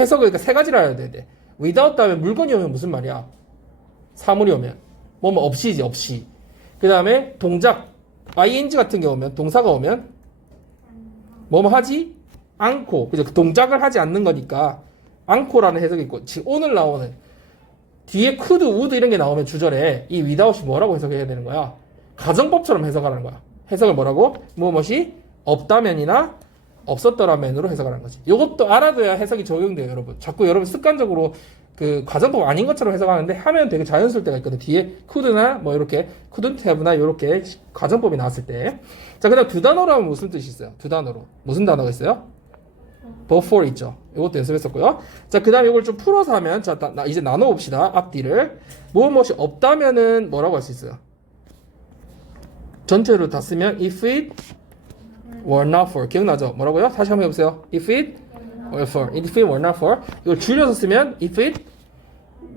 해석을 그러니까 세 가지를 해야 돼. without 다음에 물건이 오면 무슨 말이야? 사물이 오면 뭐뭐 없이지 없이. 그 다음에 동작 ing 같은 경우면 동사가 오면 뭐뭐 하지 않고 그죠? 동작을 하지 않는 거니까 않고라는 해석이 있고 지금 오늘 나오는 뒤에 could, would 이런 게 나오면 주절에 이 without이 뭐라고 해석해야 되는 거야? 가정법처럼 해석하는 거야. 해석을 뭐라고? 무엇이 없다면이나 없었더라면으로 해석하는 거지. 이것도 알아둬야 해석이 적용돼요, 여러분. 자꾸 여러분 습관적으로 그 가정법 아닌 것처럼 해석하는데 하면 되게 자연스러울 때가 있거든. 뒤에 could나 뭐 이렇게 couldn't have나 이렇게 가정법이 나왔을 때. 자, 그다음 두 단어로 하면 무슨 뜻이 있어요? 두 단어로 무슨 단어가 있어요? before 있죠. 이것도 연습했었고요. 자, 그 다음에 이걸 좀 풀어서 하면 자, 이제 나눠봅시다. 앞뒤를 무엇이 없다면은 뭐라고 할 수 있어요? 전체로 다 쓰면 if it were not for 기억나죠? 뭐라고요? 다시 한번 해보세요. if it were for if it were not for 이걸 줄여서 쓰면 if it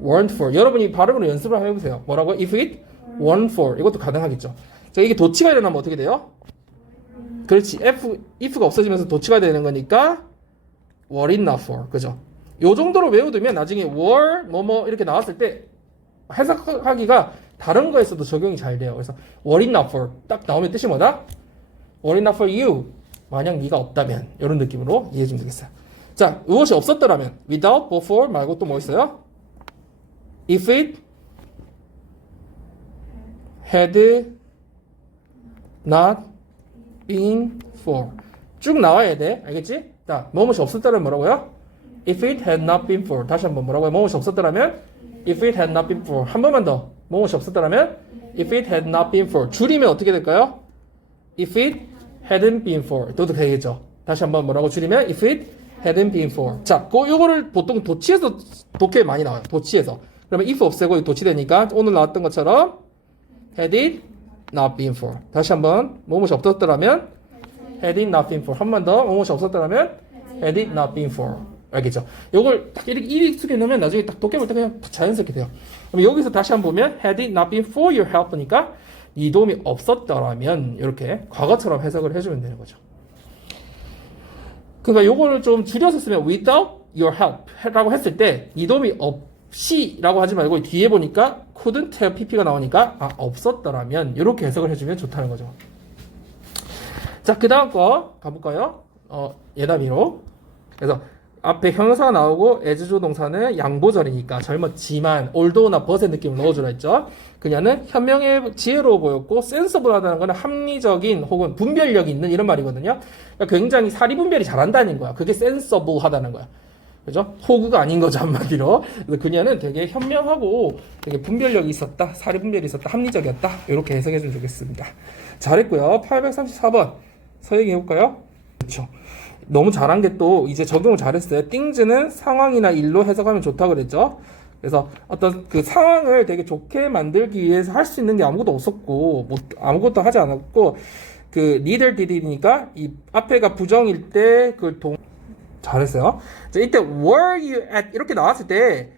weren't for 여러분이 발음으로 연습을 한번 해보세요. 뭐라고요? if it weren't for 이것도 가능하겠죠. 자, 이게 도치가 일어나면 어떻게 돼요? 그렇지. if가 없어지면서 도치가 되는 거니까 were it not for 그죠? 요 정도로 외워두면 나중에 were 뭐뭐 이렇게 나왔을 때 해석하기가 다른 거에서도 적용이 잘 돼요. 그래서 were it not for 딱 나오면 뜻이 뭐다? were it not for you 만약 네가 없다면 이런 느낌으로 이해해 주면 되겠어요. 자, 무엇이 없었더라면 without, before 말고 또 뭐 있어요? if it had not been for 쭉 나와야 돼. 알겠지? 자, 무엇이 없었더라면 뭐라고요? if it had not been for 다시 한번 뭐라고요? 무엇이 없었더라면 if it had not been for 한 번만 더 무엇이 없었더라면 if it had not been for 줄이면 어떻게 될까요? if it hadn't been for 또 되겠죠. 다시 한번 뭐라고 줄이면 if it hadn't been for 자, 요거를 보통 도치에서 독해 많이 나와요. 도치에서 그러면 if 없애고 도치되니까 오늘 나왔던 것처럼 had it not been for 다시 한번 무엇이 없었더라면 had it not been for 한 번 더 무엇이 없었더라면 had it not been for 알겠죠? 요걸 딱 이렇게 익숙해 놓으면 나중에 딱 독해 볼 때 그냥 자연스럽게 돼요. 그럼 여기서 다시 한번 보면 had it not been for your help니까 이 도움이 없었더라면 이렇게 과거처럼 해석을 해주면 되는 거죠. 그러니까 요거를 좀 줄여서 쓰면 without your help 라고 했을 때 이 도움이 C라고 하지 말고 뒤에 보니까 couldn't have pp가 나오니까 없었더라면 이렇게 해석을 해주면 좋다는 거죠. 자, 그 다음 거 가볼까요? 예답이로. 그래서 앞에 형용사가 나오고 as 조동사는 양보절이니까 젊었지만 althought나 but의 느낌을 넣어주라 했죠. 그녀는 현명해 지혜로워 보였고 sensible하다는 거는 합리적인 혹은 분별력 있는 이런 말이거든요. 그러니까 굉장히 사리 분별이 잘한다는 거야. 그게 sensible하다는 거야. 그죠? 호구가 아닌 거죠, 한마디로. 그래서 그녀는 되게 현명하고 되게 분별력이 있었다, 사리 분별이 있었다, 합리적이었다. 이렇게 해석해주면 좋겠습니다. 잘했고요. 834번 서얘기 해볼까요? 그렇죠. 너무 잘한 게 또 이제 적용을 잘했어요. things는 상황이나 일로 해석하면 좋다고 그랬죠. 그래서 어떤 그 상황을 되게 좋게 만들기 위해서 할 수 있는 게 아무것도 없었고, 뭐 아무것도 하지 않았고, 그 neither did이니까 이 앞에가 부정일 때 그걸 잘했어요. 자, 이때 were you at 이렇게 나왔을 때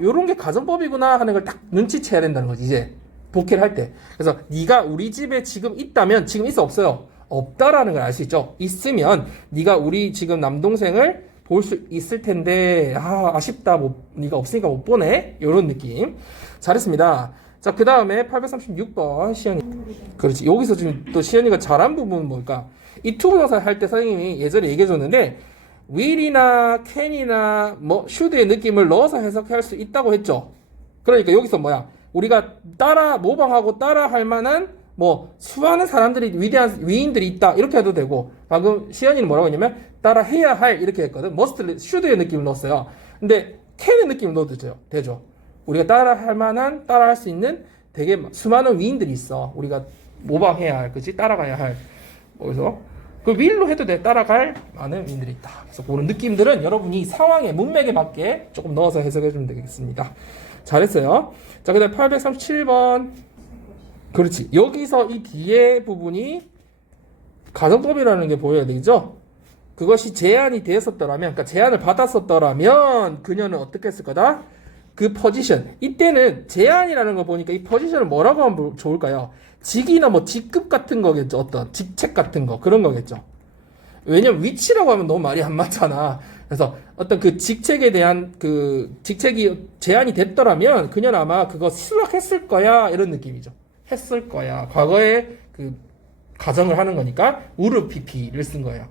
요런 게 가정법이구나 하는 걸 딱 눈치채야 된다는 거지. 이제 복귀를 할 때. 그래서 네가 우리 집에 지금 있다면 지금 있어 없어요? 없다라는 걸 알 수 있죠. 있으면 네가 우리 지금 남동생을 볼 수 있을 텐데 아쉽다. 네가 없으니까 못 보네. 이런 느낌. 잘했습니다. 자, 그 다음에 836번 시연이. 그렇지. 여기서 지금 또 시연이가 잘한 부분은 뭘까? 이 투부정사 할 때 선생님이 예전에 얘기해줬는데 will이나 can이나 뭐 should의 느낌을 넣어서 해석할 수 있다고 했죠. 그러니까 여기서 뭐야? 우리가 모방하고 따라 할 만한 뭐 수많은 사람들이 위대한 위인들이 있다 이렇게 해도 되고, 방금 시연이는 뭐라고 했냐면 따라 해야 할 이렇게 했거든. must, should의 느낌을 넣었어요. 근데 can의 느낌을 넣어도 되죠. 우리가 따라 할 만한, 따라 할 수 있는 되게 수많은 위인들이 있어. 우리가 모방해야 할, 그치? 따라가야 할. 그래서 그 will로 해도 돼. 따라갈 많은 위인들이 있다. 그래서 그런 느낌들은 여러분이 상황의 문맥에 맞게 조금 넣어서 해석해 주면 되겠습니다. 잘했어요. 자, 그 다음에 837번. 그렇지. 여기서 이 뒤에 부분이 가정법이라는 게 보여야 되죠. 그것이 제안이 되었었더라면, 그러니까 제안을 받았었더라면 그녀는 어떻게 했을 거다? 그 포지션. 이때는 제안이라는 거 보니까 이 포지션을 뭐라고 하면 좋을까요? 직이나 뭐 직급 같은 거겠죠. 어떤 직책 같은 거 그런 거겠죠. 왜냐면 위치라고 하면 너무 말이 안 맞잖아. 그래서 어떤 그 직책에 대한 그 직책이 제안이 됐더라면 그녀는 아마 그거 수락했을 거야 이런 느낌이죠. 했을 거야. 과거에 그 가정을 하는 거니까 우르 PP를 쓴 거예요.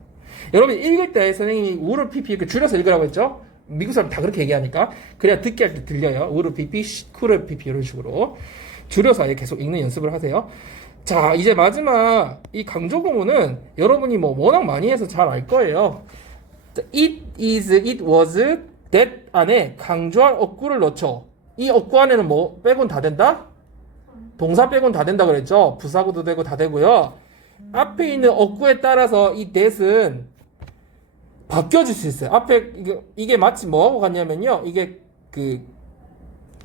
여러분 읽을 때 선생님이 우르 PP 이렇게 줄여서 읽으라고 했죠. 미국 사람 다 그렇게 얘기하니까 그래야 듣게 할 때 들려요. 우르 PP, 쿠르 PP 이런 식으로 줄여서 아예 계속 읽는 연습을 하세요. 자, 이제 마지막 이 강조 구문은 여러분이 뭐 워낙 많이 해서 잘 알 거예요. It is, it was, that 안에 강조할 어구를 넣죠. 이 어구 안에는 뭐 빼곤 다 된다? 동사 빼곤 다 된다 그랬죠. 부사구도 되고 다 되고요. 앞에 있는 어구에 따라서 이 that은 바뀌어질 수 있어요. 앞에 이게 마치 뭐하고 같냐면요. 이게 그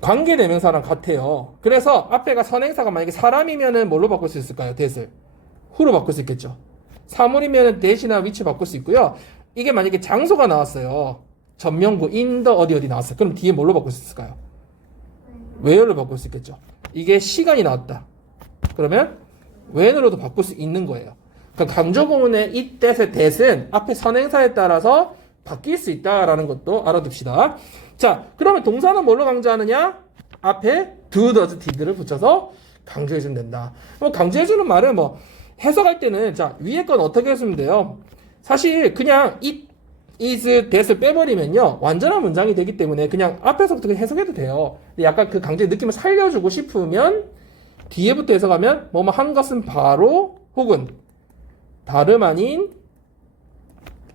관계대명사랑 같아요. 그래서 앞에가 선행사가 만약에 사람이면은 뭘로 바꿀 수 있을까요? that을 who로 바꿀 수 있겠죠. 사물이면은 that이나 which 바꿀 수 있고요. 이게 만약에 장소가 나왔어요. 전명구 in the 어디 나왔어요. 그럼 뒤에 뭘로 바꿀 수 있을까요? where로 바꿀 수 있겠죠. 이게 시간이 나왔다. 그러면 when으로도 바꿀 수 있는 거예요. 그러니까 강조구문의 it, that의 that은 앞에 선행사에 따라서 바뀔 수 있다라는 것도 알아둡시다. 자, 그러면 동사는 뭘로 강조하느냐? 앞에 do, does, did를 붙여서 강조해주면 된다. 뭐 강조해주는 말은 뭐 해석할 때는 자 위에 건 어떻게 했으면 돼요? 사실 그냥 it, is, that을 빼버리면요 완전한 문장이 되기 때문에 그냥 앞에서부터 해석해도 돼요. 근데 약간 그 강조의 느낌을 살려주고 싶으면 뒤에부터 해석하면 뭐뭐 한 것은 바로 혹은 다름 아닌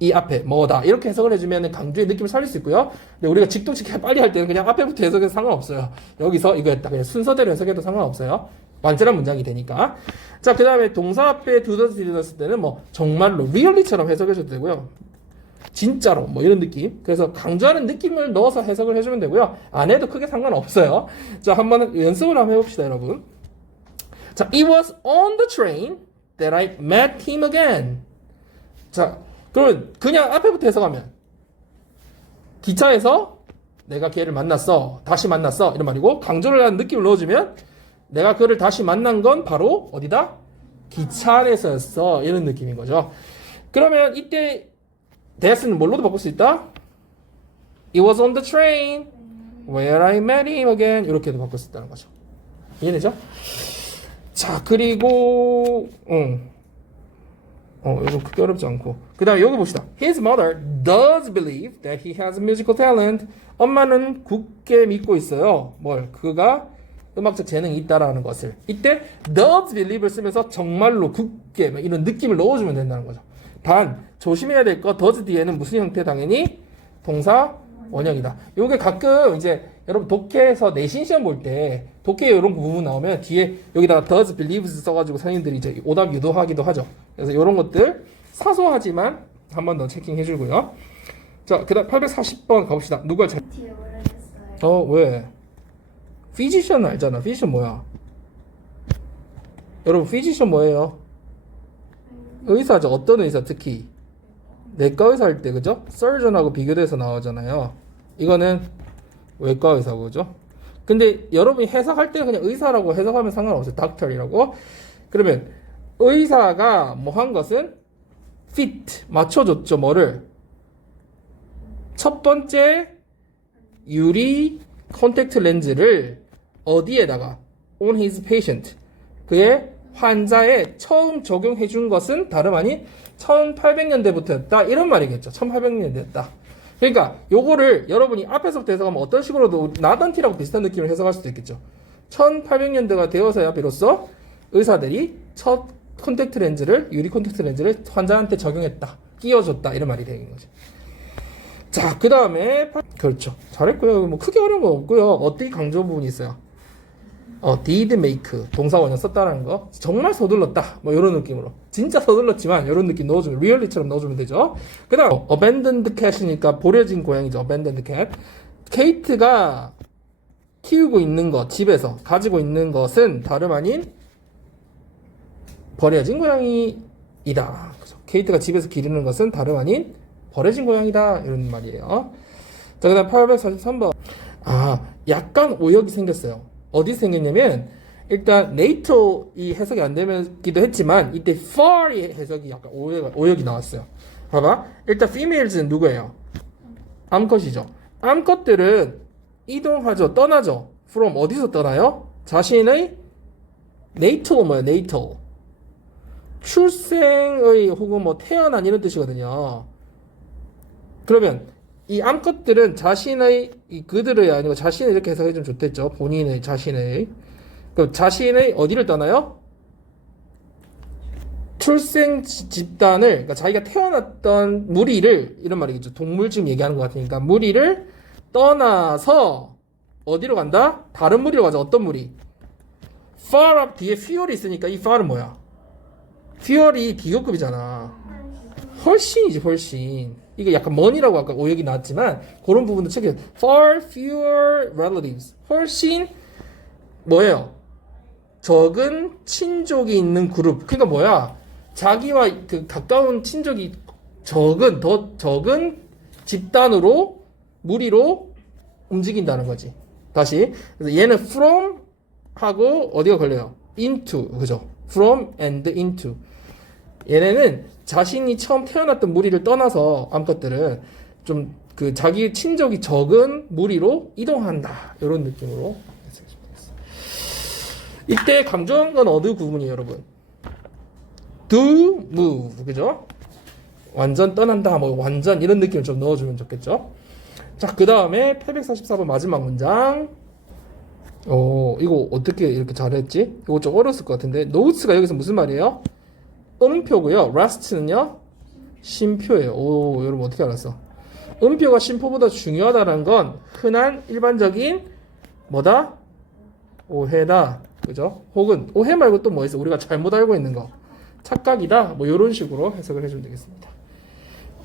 이 앞에 뭐다 이렇게 해석을 해주면 강조의 느낌을 살릴 수 있고요. 근데 우리가 직동직해 빨리 할 때는 그냥 앞에부터 해석해도 상관없어요. 여기서 이거 했다 그냥 순서대로 해석해도 상관없어요. 완전한 문장이 되니까. 자, 그 다음에 동사 앞에 do, does, did 넣었을 때는 뭐 정말로 really처럼 해석해줘도 되고요. 진짜로 뭐 이런 느낌. 그래서 강조하는 느낌을 넣어서 해석을 해주면 되고요. 안 해도 크게 상관없어요. 자, 한번 연습을 한번 해봅시다, 여러분. 자, it was on the train that I met him again. 자, 그러면 그냥 앞에부터 해석하면 기차에서 내가 걔를 만났어. 다시 만났어. 이런 말이고 강조를 하는 느낌을 넣어주면 내가 그를 다시 만난 건 바로 어디다? 기차 안에서였어. 이런 느낌인 거죠. 그러면 이때 that은 뭘로도 바꿀 수 있다? It was on the train Where I met him again 이렇게도 바꿀 수 있다는 거죠. 이해되죠? 자, 그리고 이거 크게 어렵지 않고 그 다음에 여기 봅시다. His mother does believe that he has musical talent. 엄마는 굳게 믿고 있어요. 그가 음악적 재능이 있다라는 것을. 이때 does believe를 쓰면서 정말로 굳게 이런 느낌을 넣어주면 된다는 거죠. 단 조심해야 될 거 does 뒤에는 무슨 형태? 당연히 동사 원형이다. 요게 가끔 이제 여러분 독해에서 내신 시험 볼 때 독해 이런 부분 나오면 뒤에 여기다가 does believes 써가지고 선생님들이 이제 오답 유도하기도 하죠. 그래서 이런 것들 사소하지만 한 번 더 체킹해 주고요. 자, 그다음 840번 가봅시다. 누가 잘? 왜? 피지션 알잖아. 피지션 뭐야? 여러분 피지션 뭐예요? 의사죠. 어떤 의사? 특히 내과 의사 할 때 그죠? surgeon하고 비교돼서 나오잖아요. 이거는 외과 의사고 그죠? 근데 여러분이 해석할 때 그냥 의사라고 해석하면 상관없어요. doctor이라고. 그러면 의사가 뭐 한 것은 fit 맞춰줬죠. 뭐를? 첫 번째 유리 콘택트 렌즈를 어디에다가 on his patient 그의 환자에 처음 적용해 준 것은 다름 아닌 1800년대부터였다 이런 말이겠죠. 1800년대였다. 그러니까 요거를 여러분이 앞에서부터 해석하면 어떤 식으로도 나단티라고 비슷한 느낌을 해석할 수도 있겠죠. 1800년대가 되어서야 비로소 의사들이 첫 콘택트 렌즈를 유리 콘택트 렌즈를 환자한테 적용했다. 끼워줬다 이런 말이 되는 거죠. 자, 그 다음에 그렇죠. 잘했고요. 뭐 크게 어려운 건 없고요. 어떻게 강조 부분이 있어요. did make 동사 원형 썼다는 거 정말 서둘렀다 뭐 이런 느낌으로 진짜 서둘렀지만 이런 느낌 넣어주면 리얼리처럼 넣어주면 되죠. 그 다음 abandoned cat이니까 버려진 고양이죠. abandoned cat. 케이트가 키우고 있는 것 집에서 가지고 있는 것은 다름 아닌 버려진 고양이이다. 그죠? 케이트가 집에서 기르는 것은 다름 아닌 버려진 고양이다 이런 말이에요. 자, 그 다음 843번 약간 오역이 생겼어요. 어디 생겼냐면 일단 later 이 해석이 안 되기도 했지만 이때 far이 해석이 약간 오역이 나왔어요. 봐봐. 일단 females는 누구예요? 암컷이죠. 암컷들은 이동하죠. 떠나죠. from 어디서 떠나요? 자신의 natal 뭐예요? natal 출생의 혹은 뭐 태어난 이런 뜻이거든요. 그러면 이 암컷들은 자신의 그들의 아니고 자신의 이렇게 해석해주면 좋겠죠. 본인의 자신의 그럼 자신의 어디를 떠나요? 출생 집단을 그러니까 자기가 태어났던 무리를 이런 말이겠죠. 동물 지금 얘기하는 것 같으니까 무리를 떠나서 어디로 간다? 다른 무리로 가자. 어떤 무리? far up 뒤에 fuel이 있으니까 이 far은 뭐야? fuel이 비교급이잖아. 훨씬이지 훨씬. 이게 약간 money라고 아까 오역이 나왔지만 그런 부분도 체크해. far fewer relatives. 훨씬 뭐예요? 적은 친족이 있는 그룹. 그러니까 뭐야? 자기와 그 가까운 친족이 더 적은 집단으로 무리로 움직인다는 거지. 다시. 그래서 얘는 from 하고 어디가 걸려요? into. 그죠? from and into. 얘네는 자신이 처음 태어났던 무리를 떠나서 암컷들은 좀 그 자기 친족이 적은 무리로 이동한다. 이런 느낌으로 이때 강조한 건 어느 구문이에요, 여러분? do move. 그죠? 완전 떠난다. 뭐 완전 이런 느낌을 좀 넣어주면 좋겠죠? 자, 그 다음에 844번 마지막 문장. 이거 어떻게 이렇게 잘했지? 이거 좀 어려웠을 것 같은데. notes가 여기서 무슨 말이에요? 음표고요. rest는요? 쉼표예요. 여러분 어떻게 알았어? 음표가 쉼표보다 중요하다는 건 흔한 일반적인 뭐다? 오해다. 그죠? 혹은 오해 말고 또 뭐 있어? 우리가 잘못 알고 있는 거. 착각이다. 뭐 이런 식으로 해석을 해주면 되겠습니다.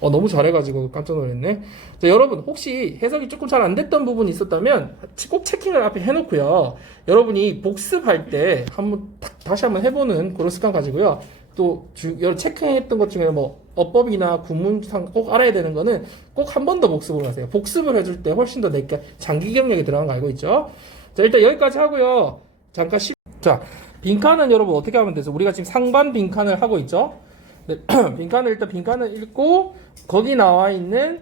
너무 잘해가지고 깜짝 놀랐네. 자, 여러분 혹시 해석이 조금 잘 안 됐던 부분이 있었다면 꼭 체킹을 앞에 해놓고요. 여러분이 복습할 때 다시 한번 해보는 그런 습관 가지고요. 또 여러 체크했던 것 중에 뭐 어법이나 구문상 꼭 알아야 되는 거는 꼭 한 번 더 복습을 하세요. 복습을 해줄 때 훨씬 더 내게 장기 기억력이 들어간 거 알고 있죠? 자, 일단 여기까지 하고요. 잠깐 자, 빈칸은 여러분 어떻게 하면 되죠? 우리가 지금 상반 빈칸을 하고 있죠? 네, 빈칸을 읽고 거기 나와 있는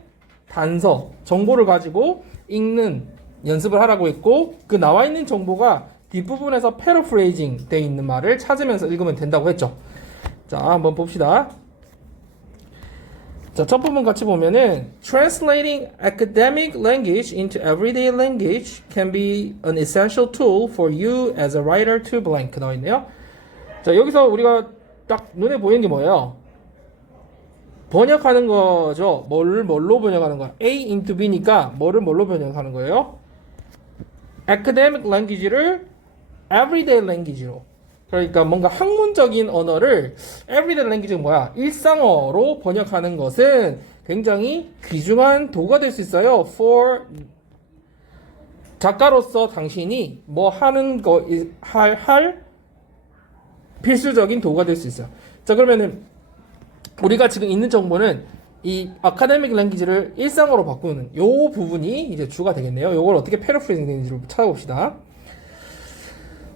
단서, 정보를 가지고 읽는 연습을 하라고 했고 그 나와 있는 정보가 뒷부분에서 paraphrasing 돼 있는 말을 찾으면서 읽으면 된다고 했죠. 자, 한번 봅시다. 자, 첫 부분 같이 보면은 Translating academic language into everyday language can be an essential tool for you as a writer to blank 나와 있네요. 자, 여기서 우리가 딱 눈에 보이는 게 뭐예요? 번역하는 거죠. 뭘로 번역하는 거야? A into B니까 뭐를 뭘로 번역하는 거예요? academic language를 everyday language로. 그러니까 뭔가 학문적인 언어를 everyday language가 뭐야? 일상어로 번역하는 것은 굉장히 귀중한 도구가 될 수 있어요. for 작가로서 당신이 뭐 하는 거 할 필수적인 도구가 될 수 있어요. 자, 그러면은 우리가 지금 있는 정보는 이 아카데믹 랭귀지를 일상어로 바꾸는 요 부분이 이제 주가 되겠네요. 요걸 어떻게 패러프레이징 되는지를 찾아봅시다.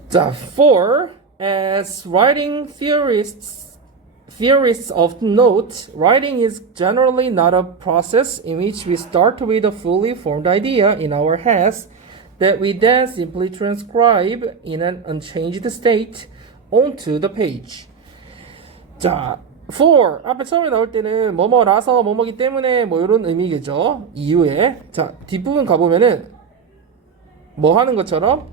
자, for as writing theorists often note, writing is generally not a process in which we start with a fully formed idea in our heads that we then simply transcribe in an unchanged state onto the page. 자, for 앞에 처음에 나올 때는 뭐뭐라서 뭐뭐기 때문에 뭐 이런 의미겠죠. 이유에. 자, 뒷부분 가보면은 뭐 하는 것처럼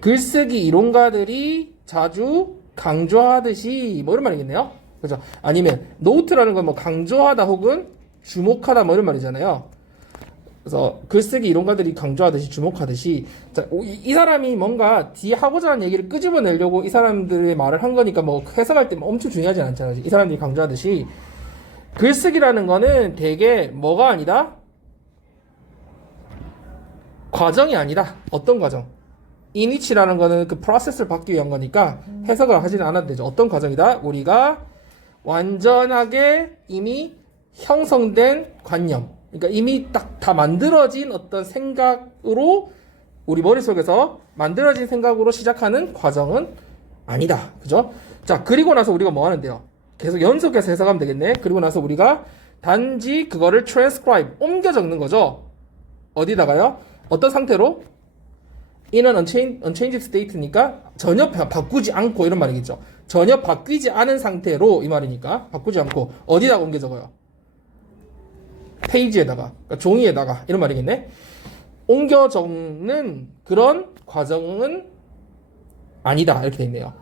글쓰기 이론가들이 자주 강조하듯이 뭐 이런 말이겠네요. 그죠? 아니면 노트라는 건 뭐 강조하다 혹은 주목하다 뭐 이런 말이잖아요. 그래서 글쓰기 이론가들이 강조하듯이 주목하듯이 자, 이 사람이 뭔가 뒤에 하고자 하는 얘기를 끄집어내려고 이 사람들의 말을 한 거니까 뭐 해석할 때 엄청 중요하지 않잖아요. 이 사람들이 강조하듯이 글쓰기라는 거는 되게 뭐가 아니다? 과정이 아니다. 어떤 과정? in위치라는 거는 그 프로세스를 받기 위한 거니까 해석을 하지는 않아도 되죠. 어떤 과정이다? 우리가 완전하게 이미 형성된 관념, 그러니까 이미 딱 다 만들어진 어떤 생각으로 우리 머릿속에서 만들어진 생각으로 시작하는 과정은 아니다. 그죠? 자, 그리고 나서 우리가 뭐 하는데요? 계속 연속해서 해석하면 되겠네. 그리고 나서 우리가 단지 그거를 transcribe, 옮겨 적는 거죠. 어디다가요? 어떤 상태로? in an unchanged state니까 전혀 바꾸지 않고 이런 말이겠죠. 전혀 바뀌지 않은 상태로 이 말이니까 바꾸지 않고 어디다가 옮겨 적어요? 페이지에다가, 그러니까 종이에다가 이런 말이겠네. 옮겨 적는 그런 과정은 아니다 이렇게 돼 있네요.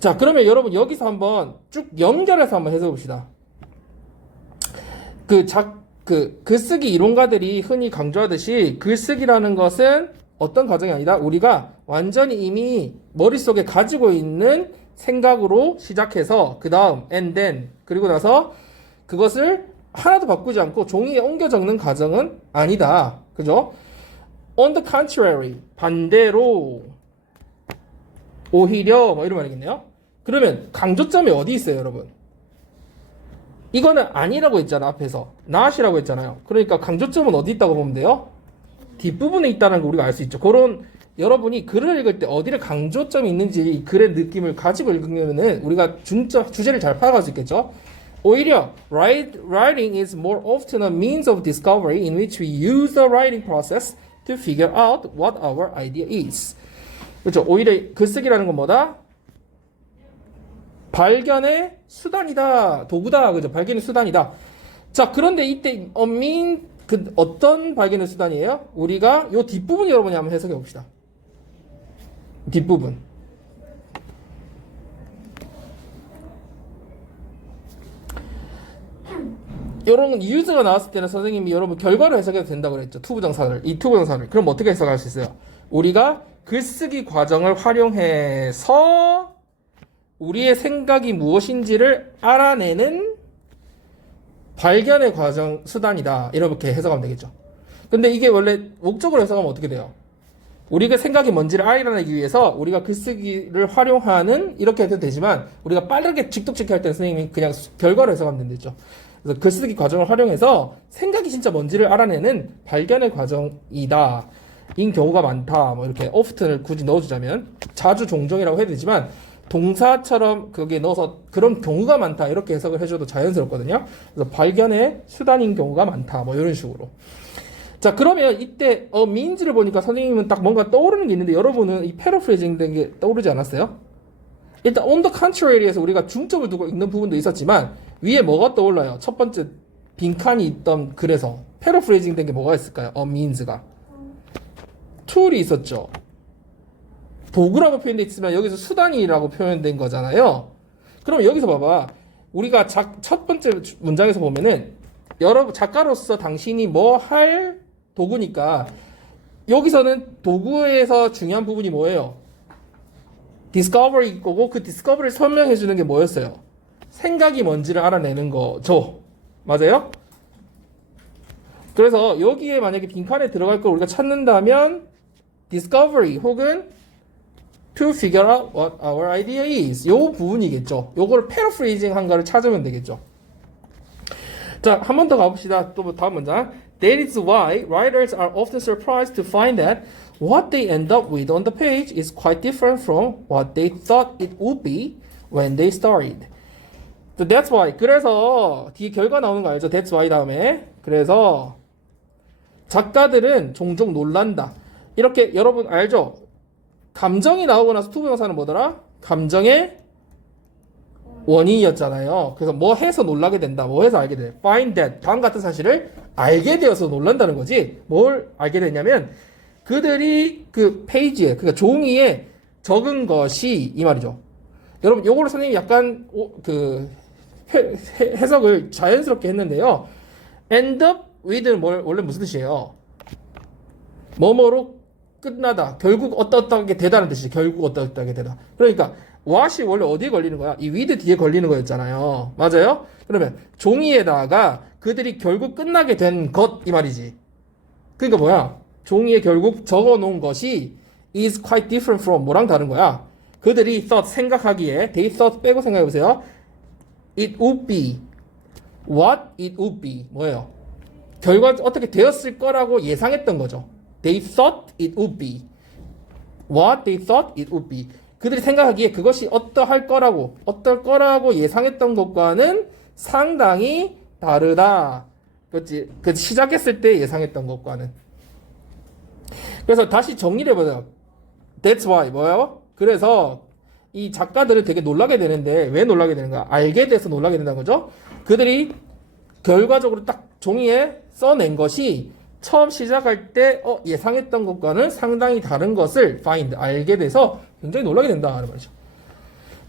자, 그러면 여러분 여기서 한번 쭉 연결해서 한번 해서 봅시다. 글쓰기 이론가들이 흔히 강조하듯이 글쓰기라는 것은 어떤 과정이 아니다. 우리가 완전히 이미 머릿속에 가지고 있는 생각으로 시작해서 그 다음 and then 그리고 나서 그것을 하나도 바꾸지 않고 종이에 옮겨 적는 과정은 아니다. 그죠? On the contrary, 반대로 오히려 뭐 이런 말이겠네요. 그러면 강조점이 어디 있어요, 여러분? 이거는 아니라고 했잖아, 앞에서. not이라고 했잖아요. 그러니까 강조점은 어디 있다고 보면 돼요? 뒷부분에 있다는 걸 우리가 알 수 있죠. 그런 여러분이 글을 읽을 때 어디를 강조점이 있는지 글의 느낌을 가지고 읽으면은 우리가 주제를 잘 파악할 수 있겠죠. 오히려 writing is more often a means of discovery in which we use the writing process to figure out what our idea is. 그렇죠. 오히려 글쓰기라는 건 뭐다? 발견의 수단이다. 도구다. 그죠. 발견의 수단이다. 자, 그런데 이때 어떤 발견의 수단이에요? 우리가 요 뒷부분 여러분이 한번 해석해 봅시다. 뒷부분. 이런 유즈가 나왔을 때는 선생님이 여러분 결과를 해석해도 된다고 그랬죠. 투부정사를. 이 투부정사를. 그럼 어떻게 해석할 수 있어요? 우리가 글쓰기 과정을 활용해서 우리의 생각이 무엇인지를 알아내는 발견의 과정 수단이다. 이렇게 해석하면 되겠죠. 근데 이게 원래 목적으로 해석하면 어떻게 돼요? 우리가 생각이 뭔지를 알아내기 위해서 우리가 글쓰기를 활용하는 이렇게 해도 되지만 우리가 빠르게 직독직해 할 때는 선생님이 그냥 결과로 해석하면 된댔죠. 그래서 글쓰기 과정을 활용해서 생각이 진짜 뭔지를 알아내는 발견의 과정이다. 인 경우가 많다. 뭐 이렇게 often을 굳이 넣어주자면 자주 종종이라고 해야 되지만 동사처럼 거기에 넣어서 그런 경우가 많다. 이렇게 해석을 해줘도 자연스럽거든요. 그래서 발견의 수단인 경우가 많다. 뭐 이런 식으로. 자, 그러면 이때 means를 보니까 선생님은 딱 뭔가 떠오르는 게 있는데 여러분은 이 paraphrasing 된 게 떠오르지 않았어요? 일단 on the contrary에서 우리가 중점을 두고 읽는 부분도 있었지만 위에 뭐가 떠올라요? 첫 번째 빈칸이 있던 글에서 paraphrasing 된 게 뭐가 있을까요? means가 tool이 있었죠. 도구라고 표현되어 있지만 여기서 수단이라고 표현된 거잖아요. 그럼 여기서 봐봐. 우리가 첫 번째 문장에서 보면은 여러분 작가로서 당신이 뭐 할 도구니까 여기서는 도구에서 중요한 부분이 뭐예요? 디스커버리 거고 그 디스커버리를 설명해 주는 게 뭐였어요? 생각이 뭔지를 알아내는 거죠. 맞아요? 그래서 여기에 만약에 빈칸에 들어갈 걸 우리가 찾는다면 discovery 혹은 to figure out what our idea is 요 부분이겠죠. 요걸 paraphrasing 한 거를 찾으면 되겠죠. 자, 한 번 더 가봅시다. 또 다음 문장. That is why writers are often surprised to find that what they end up with on the page is quite different from what they thought it would be when they started. So that's why. 그래서 뒤에 결과 나오는 거 알죠? That's why 다음에. 그래서 작가들은 종종 놀란다. 이렇게 여러분 알죠? 감정이 나오고 나서 투부정사는 뭐더라? 감정의 원인이었잖아요. 그래서 뭐 해서 놀라게 된다. 뭐 해서 알게 돼. Find that. 다음 같은 사실을 알게 되어서 놀란다는 거지. 뭘 알게 됐냐면 그들이 그 페이지에, 그러니까 종이에 적은 것이 이 말이죠. 여러분, 요거를 선생님이 약간 해석을 자연스럽게 했는데요. End up with는 원래 무슨 뜻이에요? 뭐뭐로 끝나다. 결국 어떻게 되다는 뜻이지. 결국 어떻게 되다. 그러니까 what이 원래 어디에 걸리는 거야? 이 with 뒤에 걸리는 거였잖아요. 맞아요? 그러면 종이에다가 그들이 결국 끝나게 된 것 이 말이지. 그러니까 뭐야? 종이에 결국 적어놓은 것이 is quite different from 뭐랑 다른 거야? 그들이 thought 생각하기에 they thought 빼고 생각해보세요. It would be what it would be 뭐예요? 결과 어떻게 되었을 거라고 예상했던 거죠. They thought it would be what they thought it would be. 그들이 생각하기에 그것이 어떨 거라고 예상했던 것과는 상당히 다르다. 그렇지? 그 시작했을 때 예상했던 것과는. 그래서 다시 정리를 해보자. That's why 뭐예요? 그래서 이 작가들을 되게 놀라게 되는데 왜 놀라게 되는가? 알게 돼서 놀라게 된다는 거죠. 그들이 결과적으로 딱 종이에 써낸 것이 처음 시작할 때 예상했던 것과는 상당히 다른 것을 find, 알게 돼서 굉장히 놀라게 된다 하는 말이죠.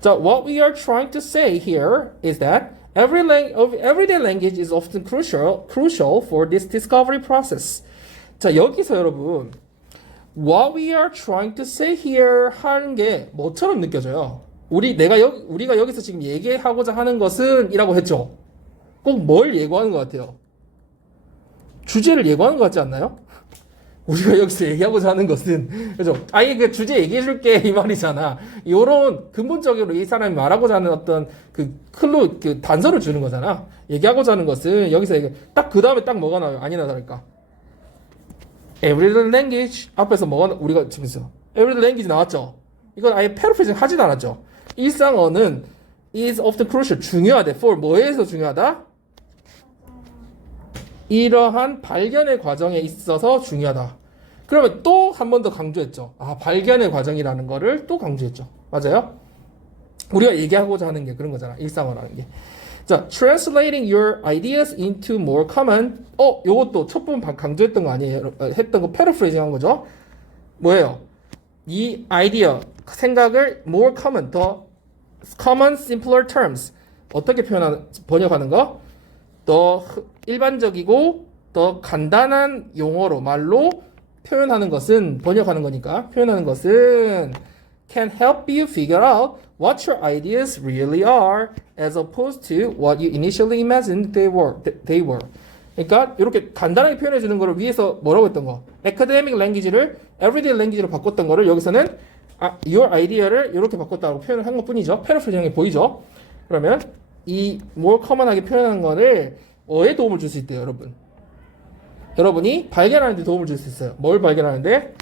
자, what we are trying to say here is that everyday language is often crucial for this discovery process. 자, 여기서 여러분 what we are trying to say here 하는 게 뭐처럼 느껴져요? 우리가 여기서 지금 얘기하고자 하는 것은 이라고 했죠. 꼭 뭘 예고하는 것 같아요? 주제를 예고하는 것 같지 않나요? 우리가 여기서 얘기하고자 하는 것은, 그죠? 아예 그 주제 얘기해줄게, 이 말이잖아. 요런, 근본적으로 이 사람이 말하고자 하는 어떤 단서를 주는 거잖아. 얘기하고자 하는 것은, 여기서 딱 그 다음에 딱 뭐가 나와요? 아니나 다를까? Everyday language, 앞에서 우리가 지금 있어. Everyday language 나왔죠? 이건 아예 paraphrasing 하지도 않았죠? 일상어는 is often crucial, 중요하대. for, 뭐에서 중요하다? 이러한 발견의 과정에 있어서 중요하다. 그러면 또 한 번 더 강조했죠. 발견의 과정이라는 거를 또 강조했죠. 맞아요? 우리가 얘기하고자 하는 게 그런 거잖아. 일상어라는 게. 자, translating your ideas into more common. 요것도 첫 부분 강조했던 거 아니에요? 했던 거 paraphrasing 한 거죠. 뭐예요? 이 아이디어, 생각을 more common, 더 common, simpler terms. 어떻게 번역하는 거? 더 일반적이고 더 간단한 용어로 말로 표현하는 것은 번역하는 거니까 표현하는 것은 can help you figure out what your ideas really are as opposed to what you initially imagined they were. 그러니까 이렇게 간단하게 표현해 주는 거를 위해서 뭐라고 했던 거? academic language를 everyday language로 바꿨던 거를 여기서는 your idea를 이렇게 바꿨다고 표현을 한 것뿐이죠. paraphrasing이 보이죠? 그러면 이 more common하게 표현하는 거를 뭐에 도움을 줄 수 있대요, 여러분? 여러분이 발견하는 데 도움을 줄 수 있어요. 뭘 발견하는데?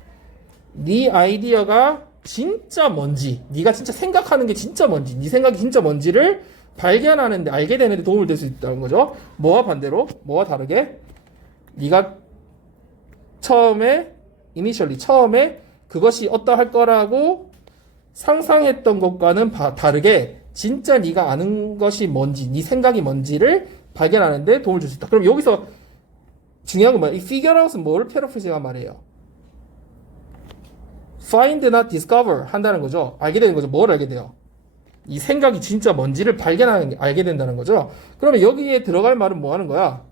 네 아이디어가 진짜 뭔지, 네가 진짜 생각하는 게 진짜 뭔지, 네 생각이 진짜 뭔지를 발견하는데, 알게 되는데 도움을 줄 수 있다는 거죠. 뭐와 반대로? 뭐와 다르게? 네가 처음에 그것이 어떠할 거라고 상상했던 것과는 다르게 진짜 네가 아는 것이 뭔지, 네 생각이 뭔지를 발견하는데 도움을 줄 수 있다. 그럼 여기서 중요한 건 뭐야? 이 figure out은 뭐를 패러프레이징한 말이에요? find not discover 한다는 거죠. 알게 되는 거죠. 뭘 알게 돼요? 이 생각이 진짜 뭔지를 알게 된다는 거죠. 그러면 여기에 들어갈 말은 뭐 하는 거야?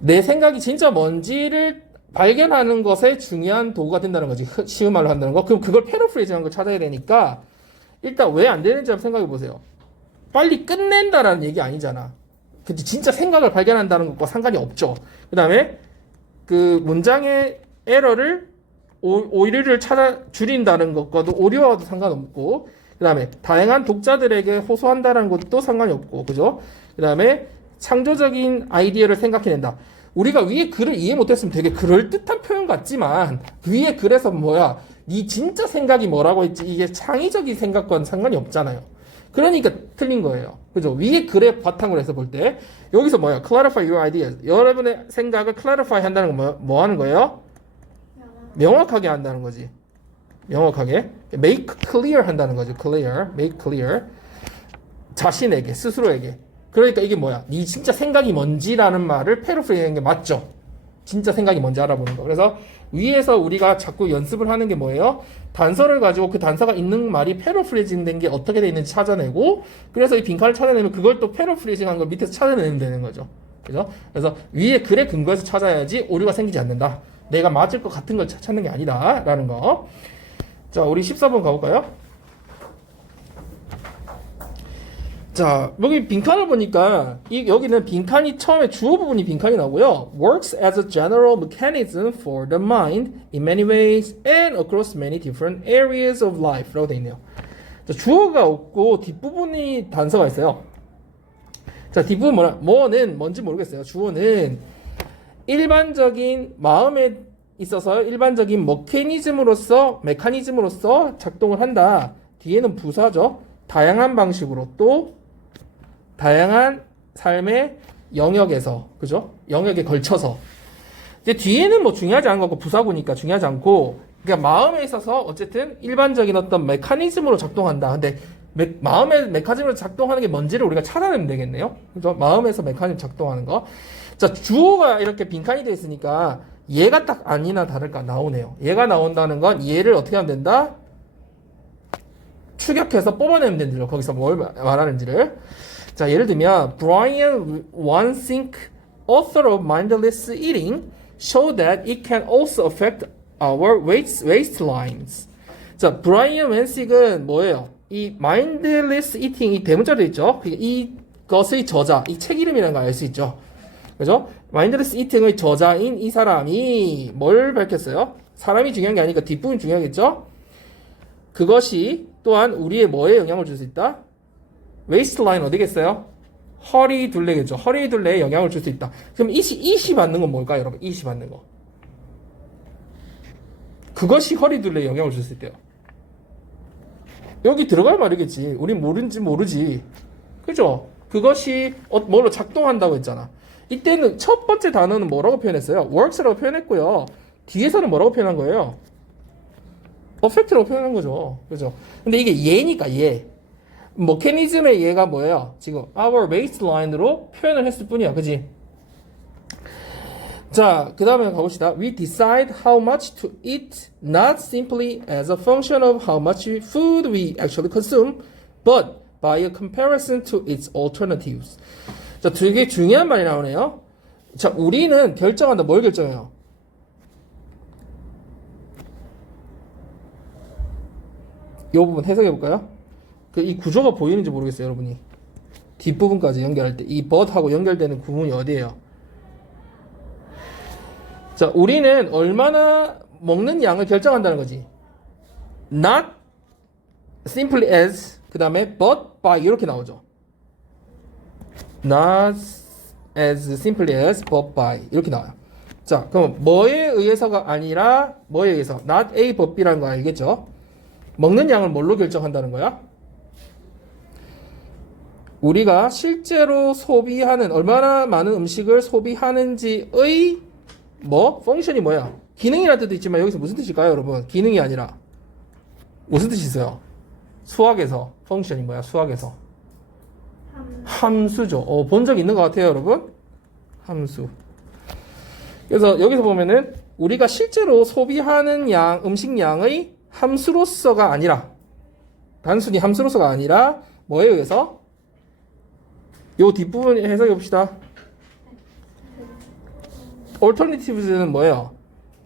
내 생각이 진짜 뭔지를 발견하는 것에 중요한 도구가 된다는 거지. 쉬운 말로 한다는 거. 그럼 그걸 패러프레이징한 걸 찾아야 되니까 일단 왜 안 되는지 한번 생각해 보세요. 빨리 끝낸다라는 얘기 아니잖아. 근데 진짜 생각을 발견한다는 것과 상관이 없죠. 그 다음에 그 문장의 에러를 오류를 줄인다는 것과도 오류와도 상관없고, 그 다음에 다양한 독자들에게 호소한다는 것도 상관이 없고, 그죠? 그 다음에 창조적인 아이디어를 생각해낸다. 우리가 위에 글을 이해 못했으면 되게 그럴듯한 표현 같지만 위에 글에서 뭐야? 네 진짜 생각이 뭐라고 했지? 이게 창의적인 생각과는 상관이 없잖아요. 그러니까 틀린 거예요. 그죠? 위에 글의 바탕으로 해서 볼 때 여기서 뭐야? Clarify your ideas. 여러분의 생각을 clarify 한다는 건 뭐 하는 거예요? 명확하게 한다는 거지. 명확하게 make clear 한다는 거죠. clear, make clear. 자신에게, 스스로에게. 그러니까 이게 뭐야? 네 진짜 생각이 뭔지라는 말을 패러프레이징하는 게 맞죠. 진짜 생각이 뭔지 알아보는 거. 그래서 위에서 우리가 자꾸 연습을 하는 게 뭐예요? 단서를 가지고 그 단서가 있는 말이 패러프레이징 된 게 어떻게 돼 있는지 찾아내고, 그래서 이 빈칸을 찾아내면 그걸 또 패러프레이징한 걸 밑에서 찾아내면 되는 거죠. 그죠? 그래서 위에 글의 근거에서 찾아야지 오류가 생기지 않는다. 내가 맞을 것 같은 걸 찾는 게 아니다. 라는 거. 자, 우리 14번 가볼까요? 자, 여기 빈칸을 보니까 여기는 빈칸이 처음에 주어 부분이 빈칸이 나오고요. Works as a general mechanism for the mind in many ways and across many different areas of life 라고 되어 있네요. 자, 주어가 없고 뒷부분이 단서가 있어요. 자, 뒷부분 뭐는 뭔지 모르겠어요. 주어는 일반적인 마음에 있어서 일반적인 메커니즘으로서 작동을 한다. 뒤에는 부사죠. 다양한 방식으로 또 다양한 삶의 영역에서, 그죠? 영역에 걸쳐서. 이제 뒤에는 뭐 중요하지 않은 거고 부사구니까 중요하지 않고, 그러니까 마음에 있어서 어쨌든 일반적인 어떤 메커니즘으로 작동한다. 근데 마음의 메커니즘으로 작동하는 게 뭔지를 우리가 찾아내면 되겠네요. 그죠? 마음에서 메커니즘 작동하는 거. 자, 주어가 이렇게 빈칸이 되어 있으니까 얘가 딱 아니나 다를까 나오네요. 얘가 나온다는 건 얘를 어떻게 하면 된다? 추격해서 뽑아내면 된대요. 거기서 뭘 말하는지를. 자, 예를 들면 Brian Wansink, author of Mindless Eating, showed that it can also affect our waistlines. 자, 브라이언 웬식은 뭐예요? 이 Mindless Eating, 이 대문자로 있죠? 이것의 저자, 이 책 이름이라는 걸 알 수 있죠? 그죠? Mindless Eating의 저자인 이 사람이 뭘 밝혔어요? 사람이 중요한 게 아니니까 뒷부분이 중요하겠죠? 그것이 또한 우리의 뭐에 영향을 줄 수 있다? 웨이스트라인 어디겠어요? 허리 둘레겠죠. 허리 둘레에 영향을 줄 수 있다. 그럼 이시 받는 건 뭘까요, 여러분? 이시 받는 거. 그것이 허리 둘레에 영향을 줄 수 있대요. 여기 들어갈 말이겠지. 우린 모르지. 그죠? 그것이 뭐로 작동한다고 했잖아. 이때는 첫 번째 단어는 뭐라고 표현했어요? works라고 표현했고요. 뒤에서는 뭐라고 표현한 거예요? affect라고 표현한 거죠. 그죠? 근데 이게 얘니까 얘. 메커니즘의 얘가 뭐예요? 지금 our waistline으로 표현을 했을 뿐이야. 그지? 자, 그 다음에 가봅시다. We decide how much to eat not simply as a function of how much food we actually consume, but by a comparison to its alternatives. 자, 되게 중요한 말이 나오네요. 자, 우리는 결정한다. 뭘 결정해요? 이 부분 해석해 볼까요? 이 구조가 보이는지 모르겠어요, 여러분이. 뒷부분까지 연결할 때 이 but하고 연결되는 구분이 어디예요? 자, 우리는 얼마나 먹는 양을 결정한다는 거지. Not simply as, 그 다음에 but by 이렇게 나오죠. Not as simply as but by 이렇게 나와요. 자, 그럼 뭐에 의해서가 아니라 뭐에 의해서? Not A but B라는 거 알겠죠? 먹는 양을 뭘로 결정한다는 거야? 우리가 실제로 소비하는, 얼마나 많은 음식을 소비하는지의 뭐? 펑션이 뭐야? 기능이라는 뜻도 있지만 여기서 무슨 뜻일까요, 여러분? 기능이 아니라 무슨 뜻이 있어요? 수학에서 펑션이 뭐야? 수학에서 함수죠. 본 적 있는 것 같아요, 여러분? 함수. 그래서 여기서 보면은 우리가 실제로 소비하는 음식량의 함수로서가 아니라 단순히 함수로서가 아니라 뭐에 의해서? 요 뒷부분 해석해 봅시다. alternatives는 뭐예요?